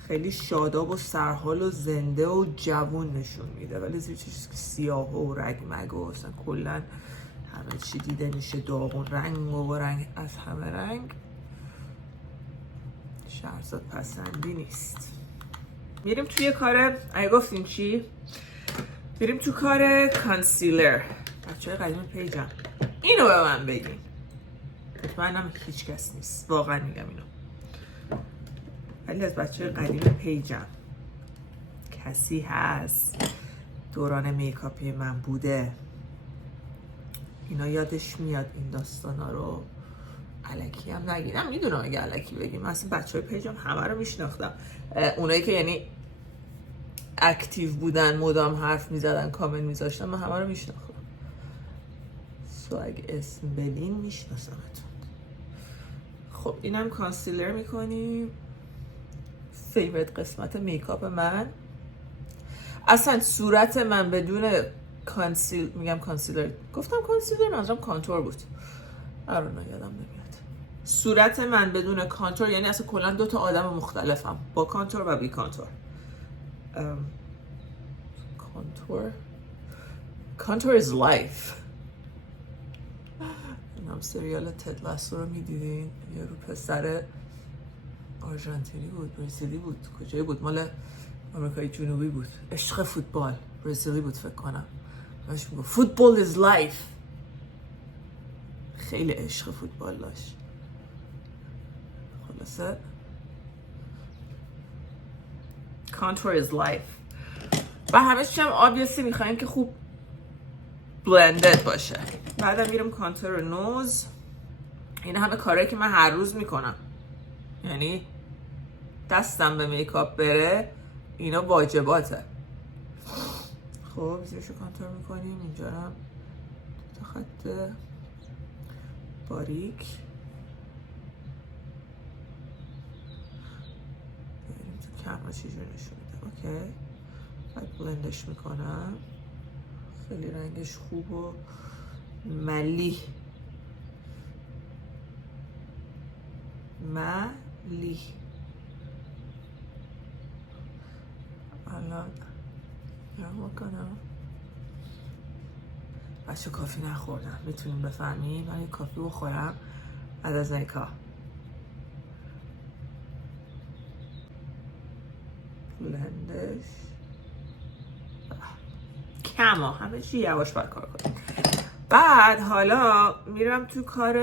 خیلی شاداب و سرحال و زنده و جوون نشون میده، ولی زیر چشم که سیاه و رگمگ و اصلا کلا همه چی دیده میشه داغون، رنگ و رنگ از همه رنگ. شهرزاد پسندی نیست. میریم توی کار اگه گفتیم چی؟ میریم تو کار کانسیلر. بچه های قدیم پیجم اینو به من بگین. مطمئنم هیچ کس نیست، واقعا میگم اینو، ولی از بچه های قدیم پیجم کسی هست دوران میکاپی من بوده اینا یادش میاد این داستانا رو؟ الکی هم نگیدم، میدونم اگه الکی بگیم. من اصلا بچه های پیجم همه رو میشناختم، اونایی که یعنی اکتیو بودن مدام حرف میزدن کامنت میذاشتن من همه رو میشناختم. سو اگه اسم بدین میشناسمتون. خب اینم کانسیلر میکنیم. فیوریت قسمت میکاپ من. اصلا صورت من بدون کانسیلر گفتم کانسیلر منظورم کانتور بود. آره نه یادم نمیاد. صورت من بدون کانتور یعنی اصلا کلا دو تا آدم مختلفم، با کانتور و بی کانتور. کانتور is life. این هم سریال تد لاسو رو میدیدین؟ یه رو پسر آرژانتینی بود، برزیلی بود، کجایی بود؟ مال آمریکای جنوبی بود. عشق فوتبال، برزیلی بود فکر کنم. باش میگفت فوتبال is life. خیلی عشق فوتبال داشت. خلاصه contour is life. و همه چی هم obviously میخوایم که خوب blended باشه. بعدم میرم کانتور نوز. این همه کارهایی که من هر روز میکنم، یعنی دستم به میکاپ بره اینا واجباته. خب زیرشو کانتور میکنیم. اینجا هم تا خط باریک ببینیم تو کمرا چجور نشون میده. اوکی بعد بلندش میکنم. خیلی رنگش خوب و ملی الان نگاه کنم. بچه کافی نخوردم، میتونیم بفهمین من یه کافی بخورم بعد از نیکا. بلندش کما همه چی یواش باید کار کنم. بعد حالا میرم تو کار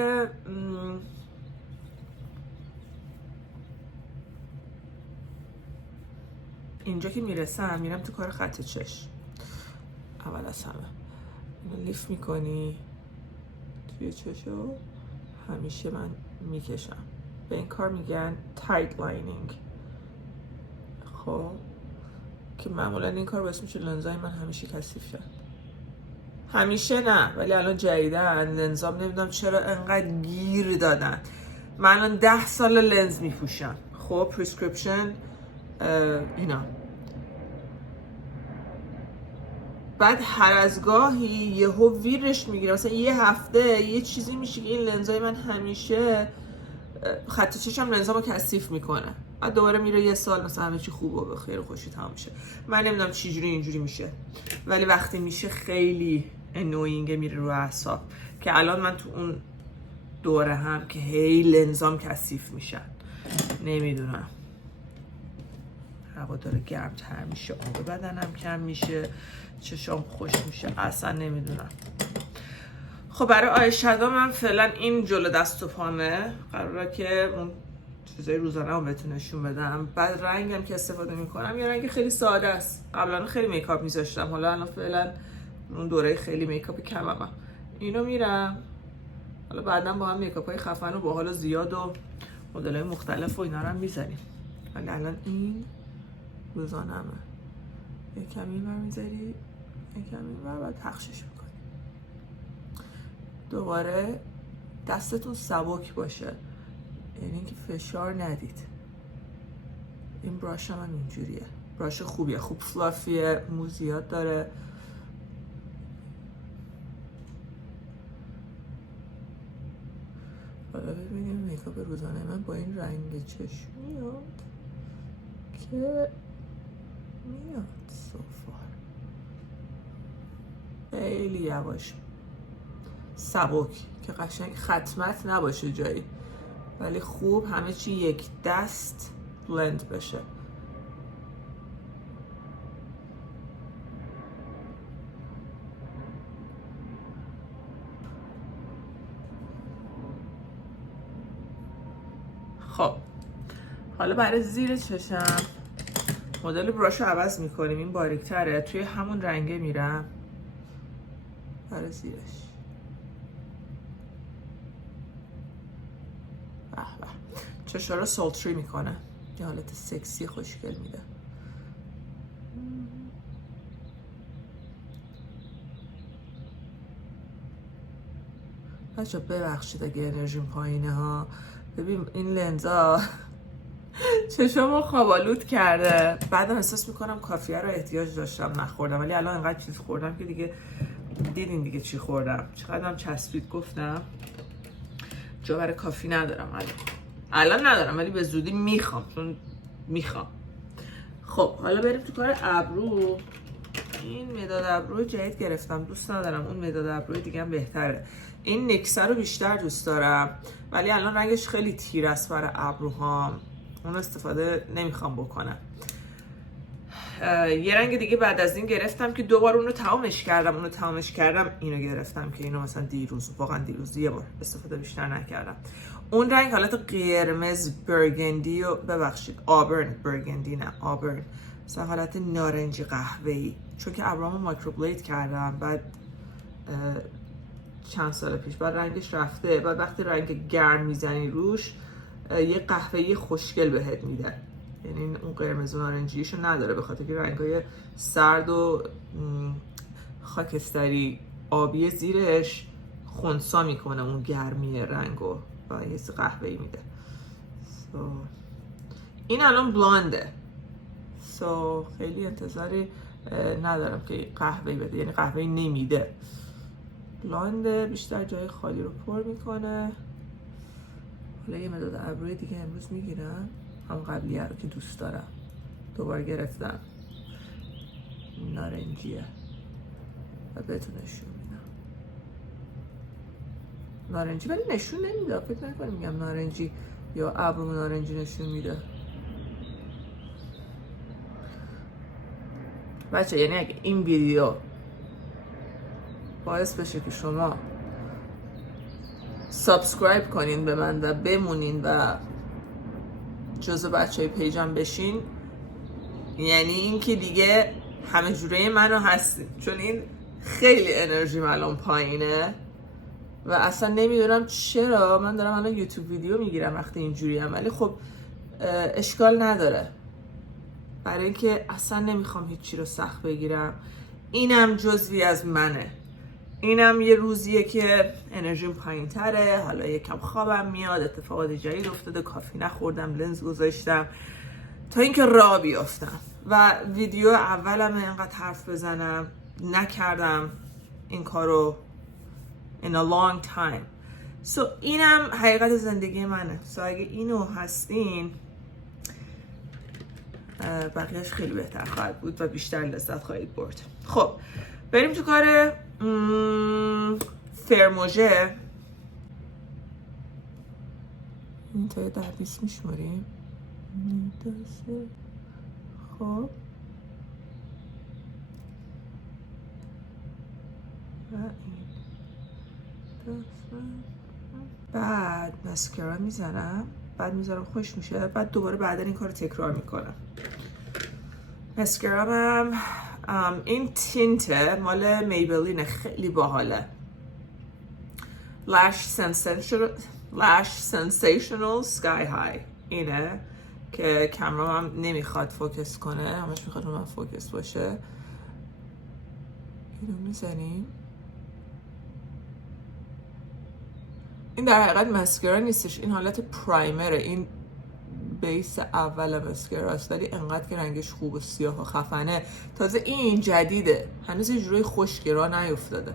اینجا که میرسم میرم تو کار خط چشم. اول از همه اینو لیف میکنی توی چشو، همیشه من میکشم. به این کار میگن تایت لاینینگ. خب که معمولا این کار باعث میشه لنزای من همیشه کثیف شد. همیشه نه ولی الان جدیدن لنزام نمیدونم چرا انقدر گیر دادن. من الان 10 سال لنز میپوشم. خب پرسکریپشن اینا. بعد هر از گاهی یهو ویرش میگیره، مثلا یه هفته یه چیزی میشه که این لنزای من همیشه خط چشم لنزامو کثیف میکنه. بعد دوباره میره یه سال مثلا همه چی خوب و بخیر و خوشی تمام میشه. من نمیدونم چه جوری اینجوری میشه ولی وقتی میشه خیلی انوینگ، میره رو اعصاب. که الان من تو اون دوره هم که هی لنزام کثیف میشن. نمیدونم هوا داره گرمتر میشه، آب بدنم کم میشه، چشام خوش میشه، اصلا نمیدونم. خب برای آی شادو من فعلا این جلو دست و پامه، قراره که اون چیزای روزانه رو بهتون نشون بدم. بعد رنگم که استفاده میکنم یه رنگ خیلی ساده است. قبلا خیلی میکاپ میذاشتم، حالا الان فعلا اون دوره خیلی میکاپ کمم. اینو میرم، حالا بعدا با هم میکاپ های خفن و باحال و زیاد و مدل های مختلف و اینا رو هم میزنیم. ولی الان این روزانمه. یه کمی بر میذاری، یه کمی بر بعد پخشش میکنی. دوباره دستتون سبک باشه، یعنی اینکه فشار ندید. این براش هم اینجوریه، براش خوبیه، خوب فلافیه، مو زیاد داره. حالا ببینیم میکاپ روزانه من با این رنگ چشم میاد که میاد. سوفار خیلی یواش سبک که قشنگ ختمت نباشه جایی، ولی خوب همه چی یک دست بلند بشه. خب حالا برای زیر چشم مدل براش رو عوض میکنیم، این باریک‌تره، توی همون رنگه میرم برای زیرش. به به، چشا رو سولتری میکنه، یه حالت سکسی خوشگل میده. بچه ببخشید اگه انرژیم پایینه ها. ببین این لنزا چشمو خوابالود کرده. بعدم احساس میکنم کافیه رو احتیاج داشتم نخوردم، ولی الان انقدر چیز خوردم که دیگه دیدین دیگه چی خوردم، چقدرم چسبید. گفتم جا برای کافی ندارم الان ندارم، ولی به زودی میخوام، چون میخوام. خب حالا بریم تو کار ابرو. این مداد ابرو جدید گرفتم، دوست ندارم، اون مداد ابرو دیگه هم بهتره. این نکسه رو بیشتر دوست دارم، ولی الان رنگش خیلی تیر است برای ابروهام، اون استفاده نمیخوام بکنم. یه رنگ دیگه بعد از این گرفتم که دوبار اونو تمامش کردم، اینو گرفتم که اینو مثلا واقعا دیروز یه بار استفاده بیشتر نکردم. اون رنگ حالت قرمز برگندی و ببخشید آبرن، برگندی نه آبرن، مثلا حالت نارنجی قهوه‌ای، چون که ابرامو مایکروبلید کردم بعد چند سال پیش، بعد رنگش رفته، بعد وقتی رنگ گرم میزنی روش یه قهوه‌ای خوشگل بهت میده، یعنی اون قرمز و نارنجیشو نداره، به خاطر که رنگای سرد و خاکستری آبی زیرش خنثی میکنه اون گرمی رنگو و یه قهوه‌ای میده. این الان بلانده، خیلی انتظاری ندارم که قهوه‌ای بده، یعنی قهوه‌ای نمیده، بلانده، بیشتر جای خالی رو پر میکنه. حالا یه مداد ابروی دیگه امروز میگیرم، همون قبلیه رو که دوست دارم، دوباره گرفتم، نارنجیه و بهتون نشون میدم. نارنجی ولی نشون نمیده، فکر نکنیم میگم نارنجی یا ابرو نارنجی نشون میده. بچه یعنی اگه این ویدیو باعث بشه که شما سابسکرایب کنین به من و بمونین و جزو بچه های پیجم بشین، یعنی این که دیگه همه جوره منو هستین، چون این خیلی انرژی الان پایینه و اصلا نمیدونم چرا من دارم الان یوتیوب ویدیو میگیرم وقتی اینجوری هم، ولی خب اشکال نداره، برای اینکه اصلا نمیخوام هیچی رو سخت بگیرم. اینم جزوی از منه، اینم یه روزیه که انرژیم پایین تره، حالا یکم خوابم میاد، اتفاقات جدید افتاده، کافی نخوردم، لنز گذاشتم تا اینکه راه بیافتم و ویدیو اولم اینقدر حرف بزنم نکردم این کارو in a long time. اینم حقیقت زندگی منه. اگه اینو هستین بقیهش خیلی بهتر خواهد بود و بیشتر لذت خواهید برد. خب بریم تو کار فرموژه. این تا 10-20 میشماریم. خب بعد مسکرا میزنم، بعد میذارم خوش میشه، بعد دوباره بعدا این کار رو تکرار میکنم. مسکرام هم این تینته مال میبلینه، خیلی باحاله. Lash Sensational Sky High اینه که کامرا هم نمیخواد فوکس کنه، همش میخواد رو من فوکس باشه. اینو میزنیم. این در حقیقت مسکرا نیستش، این حالت پرایمره، این بیس اول مسکراست، ولی انقدر که رنگش خوب و سیاه و خفنه. تازه این جدیده، هنوز یه جوری خشکی راه نیفتاده.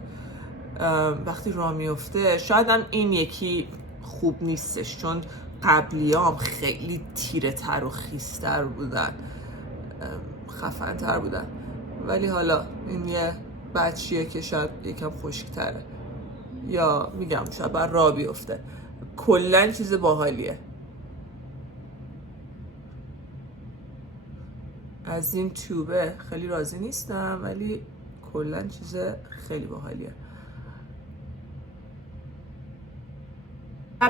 وقتی راه میفته شاید هم این یکی خوب نیستش، چون قبلیام خیلی تیره تر و خیستر بودن، خفن تر بودن، ولی حالا این یه بچیه که شاید یکم خشکتره، یا میگم شاید بر راه بیفته. کلن چیز باحالیه. از این توبه خیلی راضی نیستم، ولی کلن چیز خیلی باحالیه.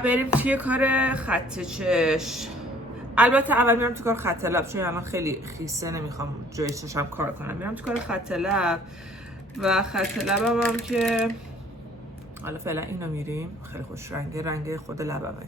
بریم توی کار خط چش. البته اول میرم تو کار خط لب، چون الان خیلی خیسه نمیخوام جای چشم کار کنم. میرم تو کار خط لب و خط لبم هم که حالا فعلا اینو میریم. خیلی خوش رنگه، رنگ خود لبمه.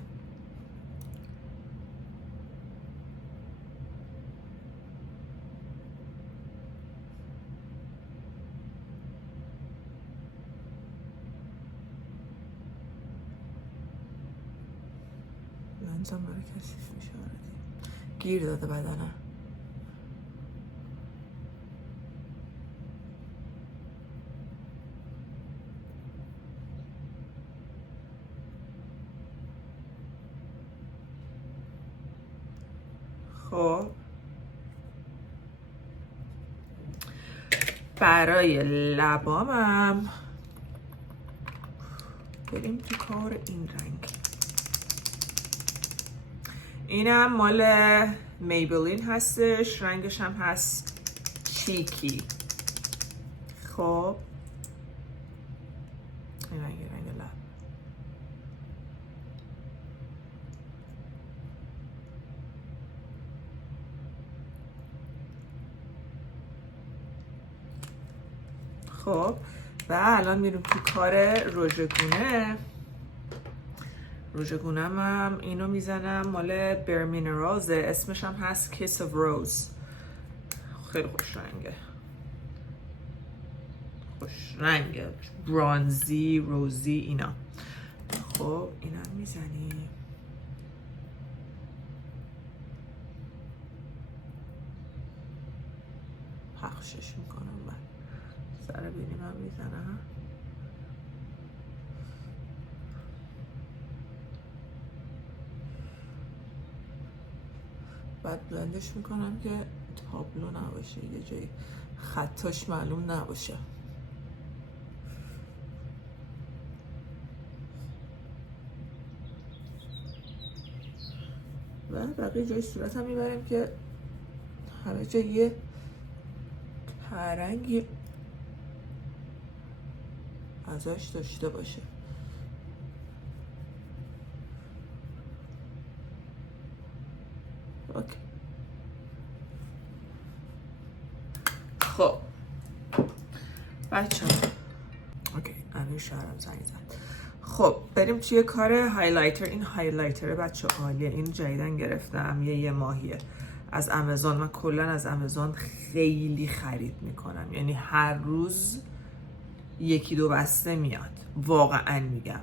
لنزم برای کسیف میشه، گیر داده بدنم. خب برای لبامم بریم تو کار این رنگ. اینم مال میبلین هستش، رنگش هم هست چیکی. خب این رنگ لب. خب و الان میریم تو کار رژگونه. رژگونم هم اینو میزنم، مال بیر مینرالزه، اسمش هم هست کیس اف روز. خیلی خوش رنگه، خوش رنگه، برانزی روزی اینا. خب اینم میزنیم. پخشش میکنم من سر بینیم هم میزنم. بعد بلندش میکنم که تابلو نباشه، یه جایی خطاش معلوم نباشه. و بقیه جای صورت هم میبریم که همه جا یه پرنگی ازش داشته باشه. اوکی. خب بچه اوکی، امیر شهرم زنگ زد. خب بریم توی کار هایلایتر. این هایلایتر بچه عالیه، این جدیدن گرفتم، یه ماهیه از آمازون. من کلا از آمازون خیلی خرید میکنم، یعنی هر روز یکی دو بسته میاد، واقعا میگم،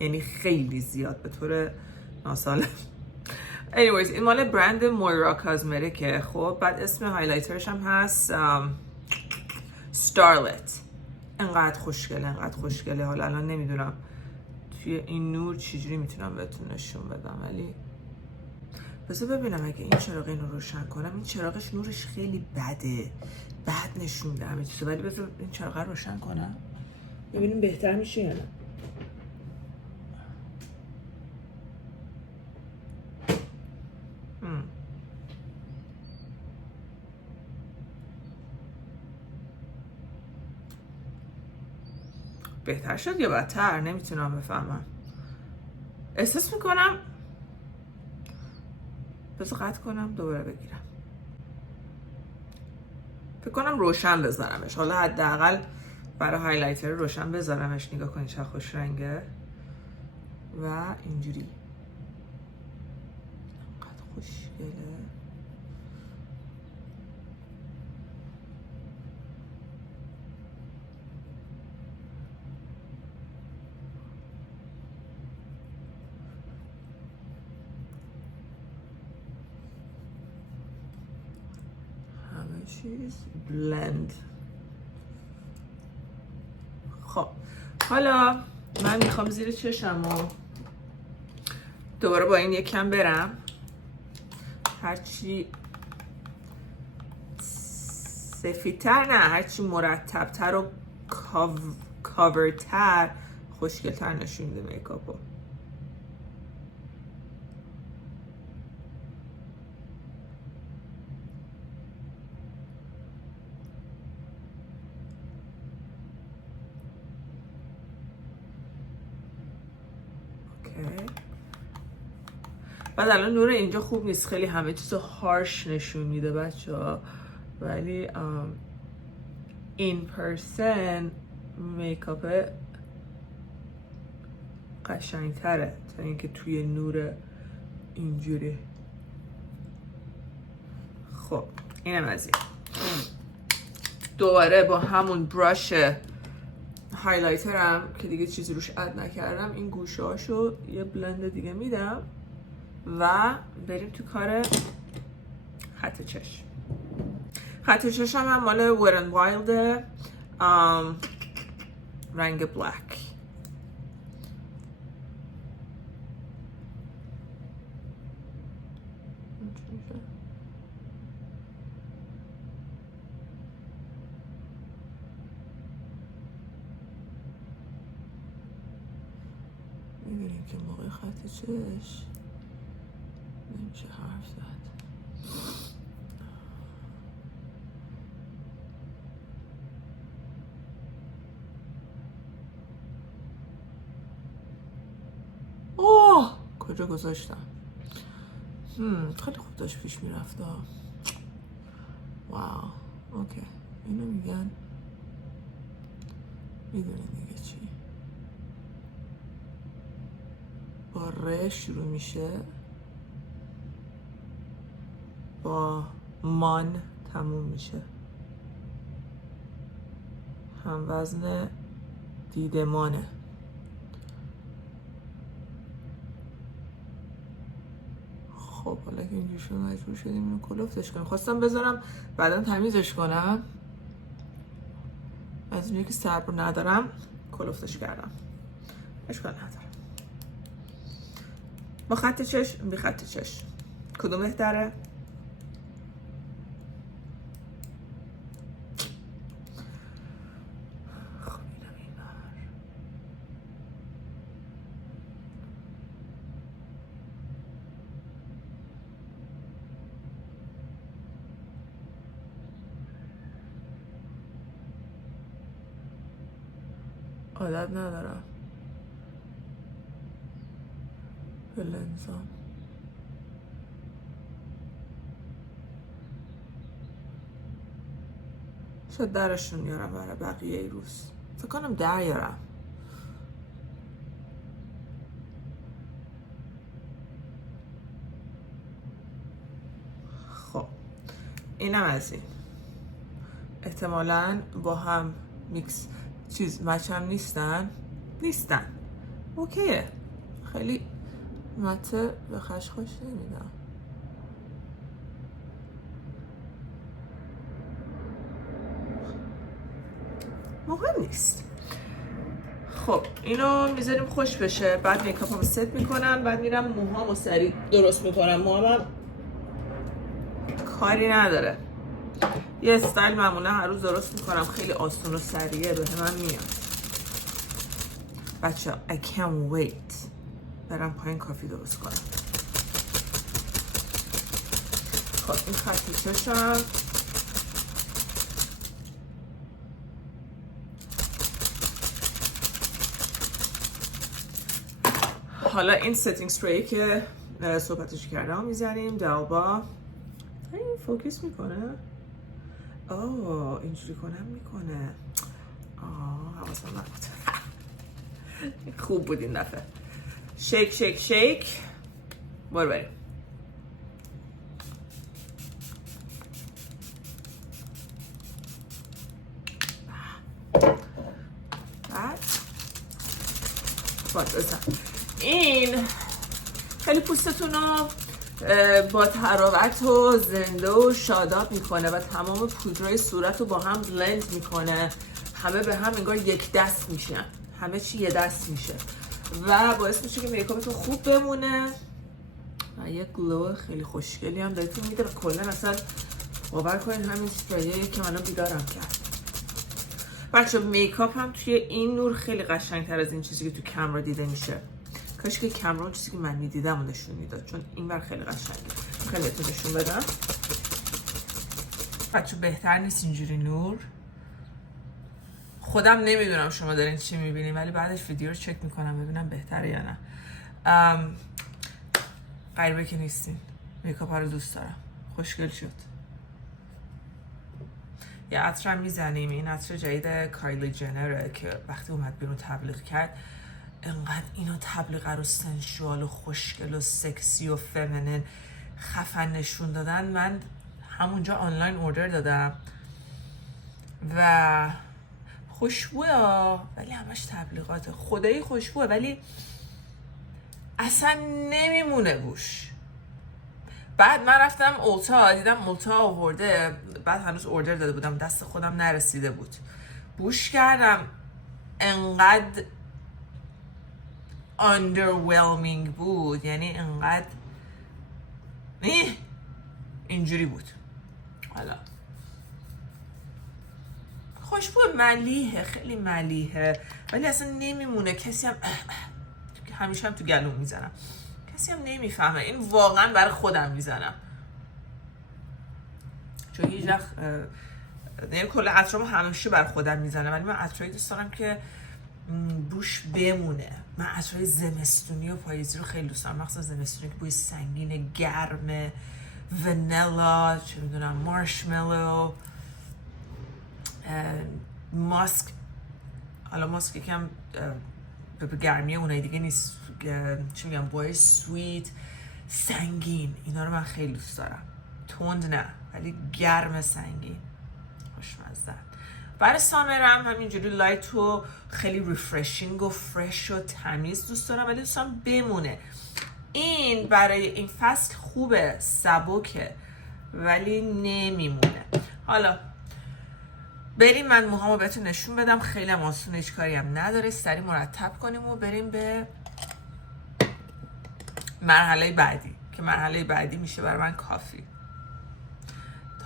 یعنی خیلی زیاد به طور ناسالم. anyways این مال برند مویرا کازمتیکه. خب بعد اسم هایلایترش هم هست ستارلت. انقدر خوشگله. حالا الان نمیدونم توی این نور چجوری میتونم بهتون نشون بدم، ولی بذار ببینم اگه این چراغ اینو روشن کنم. این چراغش نورش خیلی بده، بد نشون میده همه چیزو، ولی بذار این چراغ رو روشن کنم ببینیم بهتر میشه یا نه. بهتر شد یا بدتر نمیتونم بفهمم. احساس میکنم بذار قطع کنم دوباره بگیرم. فکر کنم روشن بذارمش. حالا حداقل برای هایلایتر روشن بذارمش. نگاه کنید چه خوش رنگه و اینجوری انقدر خوشگله. همه چیز بلند. خب حالا من میخوام زیر چشمو دوباره با این یکم برم، هرچی سفیدتر نه هرچی مرتبتر و کاورتر خوشگلتر نشون میده میکاپو. بعد الان نور اینجا خوب نیست، خیلی همه چیزو هارش نشون میده بچه ها، ولی این پرسن میکاپ قشنگ تره تا اینکه توی نور اینجوری. خب اینم از این. دوباره با همون براش هایلایترم که دیگه چیزی روش اد نکردم این گوشه هاشو یه بلند دیگه میدم و بریم تو کار خط چشم. خط چشم هم مال وت اند وایلد رنگ بلک. میبینیم که موقع خط چشم نمیشه حرف زد. اوه کجا گذاشتم؟ خیلی خوب داشت پیش میرفت. واو اوکی. اینو میگن میدونین دیگه چی؟ با ر شروع میشه، با مان تموم میشه. هم وزن دیدمانه. خب حالا که اینجور شد مجبور شدیم اینو کلفتش کنیم. خواستم بذارم بعدا تمیزش کنم، از اینجایی که صبر رو ندارم کلفتش کردم. اشکال ندارم. با خط چشم بی خط چشم کدوم بهتره؟ خب اینم این بر عادت ندارم به لنزام. شاید درشون میارم برای بقیه روز. فکر کنم در یارم. خب اینم از این. احتمالاً با هم میکس چیز مچم نیستن. اوکیه. خیلی مته به خشخاش نمیدم. مهم نیست. خب اینو میذاریم خوش بشه، بعد میکاپمو ست میکنم، بعد میرم موهامو سریع درست میکنم. موهامم کاری نداره، یه استایل معمولا هر روز درست میکنم، خیلی آسون و سریعه، به من میاد. بچه I can't wait برم پایین کافی درست کنم. خب این خط چشم حالا این ستینگ سپری که صحبتش کردم میزنیم دلبا. این فوکس میکنه. اینجوری کنم میکنه. حواسم نبود. خوب بود این دفعه. شیک شیک شیک. بریم. این خیلی پوستتون رو با تراوت و زنده و شاداب میکنه و تمام پودرهای صورت رو با هم بلند میکنه. همه به هم انگار یک دست میشن، همه چی یه دست میشه و باعث میشه که میکاپتون خوب بمونه و یه گلو خیلی خوشگلی هم بهتون میده و کلا اصلا باور کنین همین سپریه که منو بیدارم کرد. بچه میکاپ هم توی این نور خیلی قشنگتر از این چیزی که تو کامرا دیده میشه. کاش که کامرا اون چیزی که من میدیدم و نشون میداد، چون این بر خیلی قشنگه. خیلی بهتون نشون بدم. بچه بهتر نیست اینجوری نور. خودم نمیدونم شما دارین چی میبینین، ولی بعدش ویدیو رو چک میکنم ببینم بهتره یا نه. غریبه که نیستین. میکاپ رو دوست دارم. خوشگل شد. یه عطر هم میزنیم. این عطر جدید کایلی جنره که وقتی اومد بیرون تبلیغ کرد، انقدر اینو تبلیغ رو سنشوال و خوشگل و سکسی و فمینین خفن نشون دادن. من همونجا آنلاین اوردر دادم و خوشبوه ولی همش تبلیغاته. خدایی خوشبوه ولی اصلا نمیمونه بوش. بعد من رفتم اولتا دیدم اولتا آورده، بعد هنوز اوردر داده بودم دست خودم نرسیده بود. بوش کردم انقدر underwhelming بود، یعنی انقدر اینجوری بود. حالا خوشبو ملیحه، خیلی ملیحه ولی اصلا نمیمونه. کسی هم همیشه هم تو گلوم میزنم، کسی هم نمیفهمه. این واقعا برای خودم میزنم چون هیچ وقت کل عطرامو همیشه برای خودم میزنم، ولی من عطرایی دوست دارم که بوش بمونه. من عطرهای زمستونی و پاییزی رو خیلی دوست دارم، مخصوصا زمستونی که بوی سنگین گرمه، ونیلا، چه میدونم، مارشملو، ماسک. حالا ماسک یکم به گرمی اونای دیگه نیست، چی میگم، بوی سویت سنگین، اینا رو من خیلی دوست دارم. تند نه ولی گرم سنگین خوشمزه. برای سامرم همینجوری لایت و خیلی ریفرشینگ و فرش و تمیز دوست دارم، ولی دوستم بمونه. این برای این فصل خوبه، سبکه ولی نمیمونه. حالا بریم من موهامو بهتون نشون بدم. خیلی هم آسونه، هیچ کاری هم نداره. سریع مرتب کنیم و بریم به مرحله بعدی که مرحله بعدی میشه برای من کافی.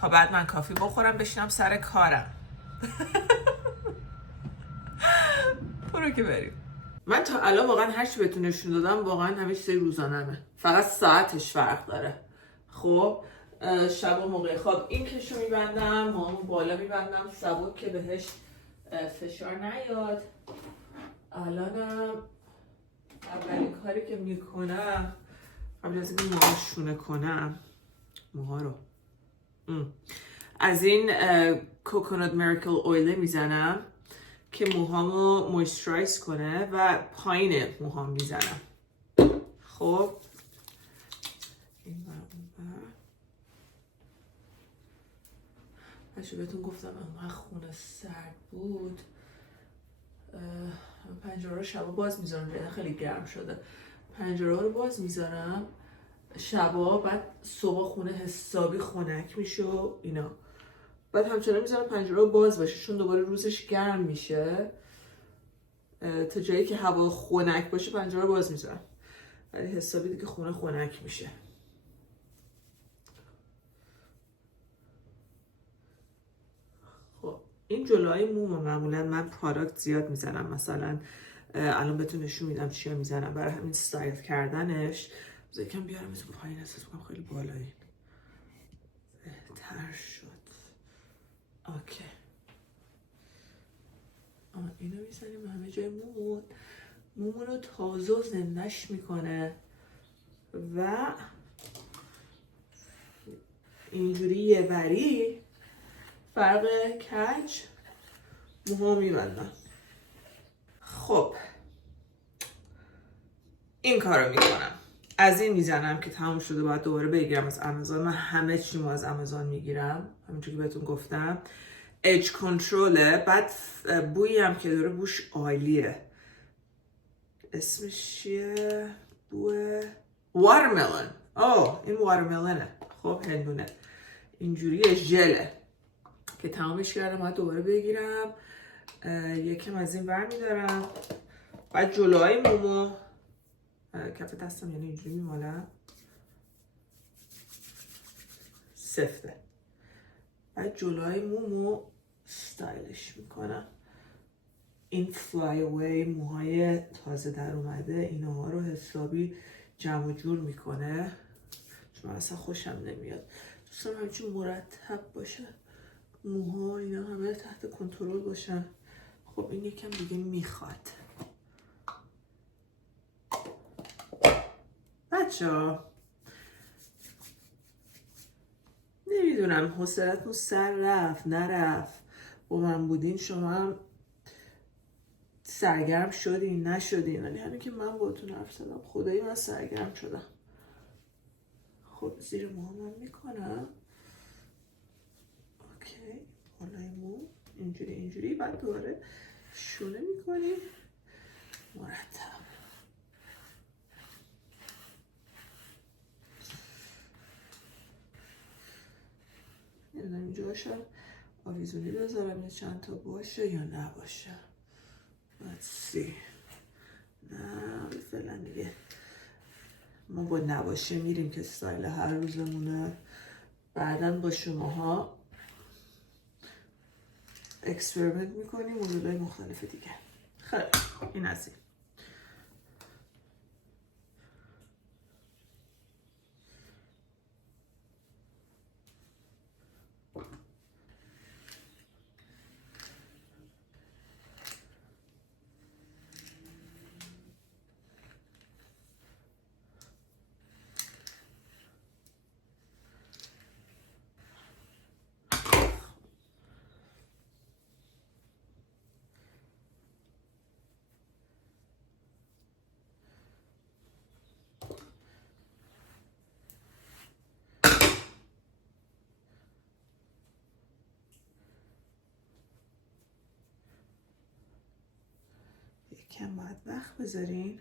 تا بعد من کافی بخورم بشینم سر کارم. برو که بریم. من تا الان واقعا هر چی بهتون نشون دادم واقعا همه چیزای روزانمه، فقط ساعتش فرق داره. خب شب و موقع خواب این کشو میبندم، موهامو بالا میبندم سبک که بهش فشار نیاد. الانم اولین کاری که میکنم قبل از اینکه موهامو شونه کنم، موها رو از این کوکونات میراکل اویل میزنم که موهامو مویسترایز کنه و پایین موهام میزنم. خب این بچه بهتون گفتم انقدر خونه سرد بود، پنجره رو شبا باز میذارم، خیلی گرم شده. پنجره رو باز میذارم شبا، بعد صبح خونه حسابی خنک میشه و اینا. بعد همچنان میذارم پنجره رو باز باشه چون دوباره روزش گرم میشه. تا جایی که هوا خنک باشه پنجره رو باز میذارم، ولی حسابی دیگه خونه خنک میشه. خب این جلوهای موم معمولا من پروداکت زیاد میزنم، مثلا الان بهتون نشون میدم چیا میزنم برای همین استایل کردنش. یکم بیارم تو پایین، احساس میکنم خیلی بالایی بهتر شد. اوکی اینو میزنیم همه جای مومون. مومونو تازه و زندش میکنه و اینجوری یه وری فرق کج موها میبندم. خب این کارو میکنم، از این میزنم که تموم شده. باید دوباره بگیرم از آمازون. من همه چیمو از آمازون میگیرم همونجوری که بهتون گفتم. اج کنتروله. بعد بویی هم که داره بوش عالیه. اسمش چیه؟ بوه واترملون. این واترملونه. خب هندونه اینجوری ژله که تمامش کردم. باید دوباره بگیرم. یکم از این ور میدارم. بعد جلوهای مومو کف دستم یعنی اینجوری میمالم سفته. بعد جلوهای مومو ستایلش میکنم. این فلای اوی موهای تازه در اومده اینها رو حسابی جمع و جور میکنه، چون من اصلا خوشم نمیاد. دوست دارم همچین مرتب باشه موها، اینا همه تحت کنترل باشن. خب این یکم دیگه میخواد. بچه‌ها نمیدونم حوصلتون سر رفت نرفت، با من بودین شما هم سرگرم شدین نشدین، ولی همین که من باهاتون حرف زدم خدایی من سرگرم شدم. خب زیر موهام میکنم. اوکی بالای مو اینجوری بعد دوباره شونه میکنیم مرتب. نمیدونم اینجا باشم آویزونی بذارم یا چند تا باشه یا نباشه. Let's see. نه فعلا دیگه ما با نباشه میریم که استایل هر روزمونه. بعداً با شماها اکسپریمنت میکنیم مدل‌های مختلف دیگه. خیلی این از این. یکم باید وقت بذارین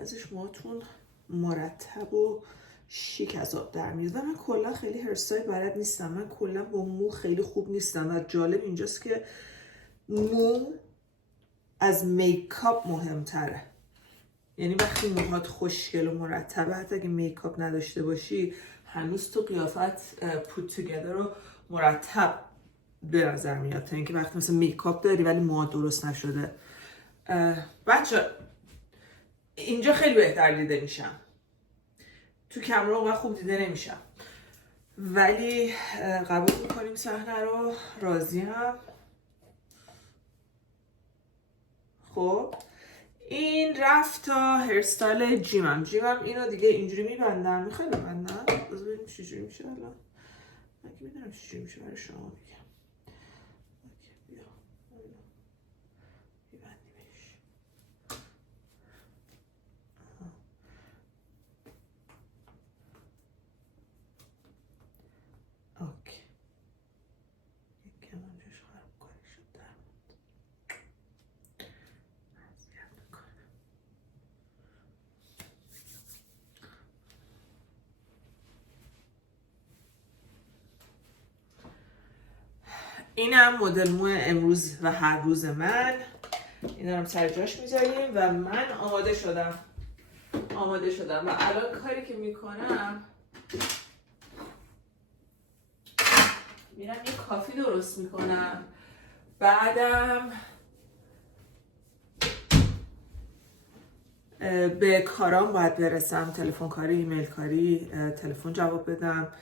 ازش موهاتون مرتب و شیک از آب در میاد. و من کلا خیلی هرستایل بلد نیستم. من کلا با مو خیلی خوب نیستم و جالب اینجاست که مو از میکاپ مهمتره. یعنی وقتی موهات خوشگل و مرتبه حتی اگه میکاپ نداشته باشی هنوز تو قیافت پوت توگیدر رو مرتب به نظر میاد تا اینکه وقتی مثلا میکاپ داری ولی موهات درست نشده. بچه اینجا خیلی بهتر دیده میشم، تو کامرا اونقدر خوب دیده نمیشم، ولی قبول میکنیم صحنه رو. راضیم. خب این رفت تا هرستایل جیمم. اینو دیگه اینجوری میبندم. میخوای ببندم؟ بذار ببینیم چجوری میشه. الان من که میدونم چجوری میشه برای شما میگم. اوکی بیا میبندیمش. اوکی یکم اونجاش خراب کنی شد در اینم مدل مو امروز و هر روز من. این دارم سر جاش میذاریم و من آماده شدم و الان کاری که میکنم میرم یه کافی درست میکنم. بعدم به کارام باید برسم، تلفن کاری، ایمیل کاری، تلفن جواب بدم،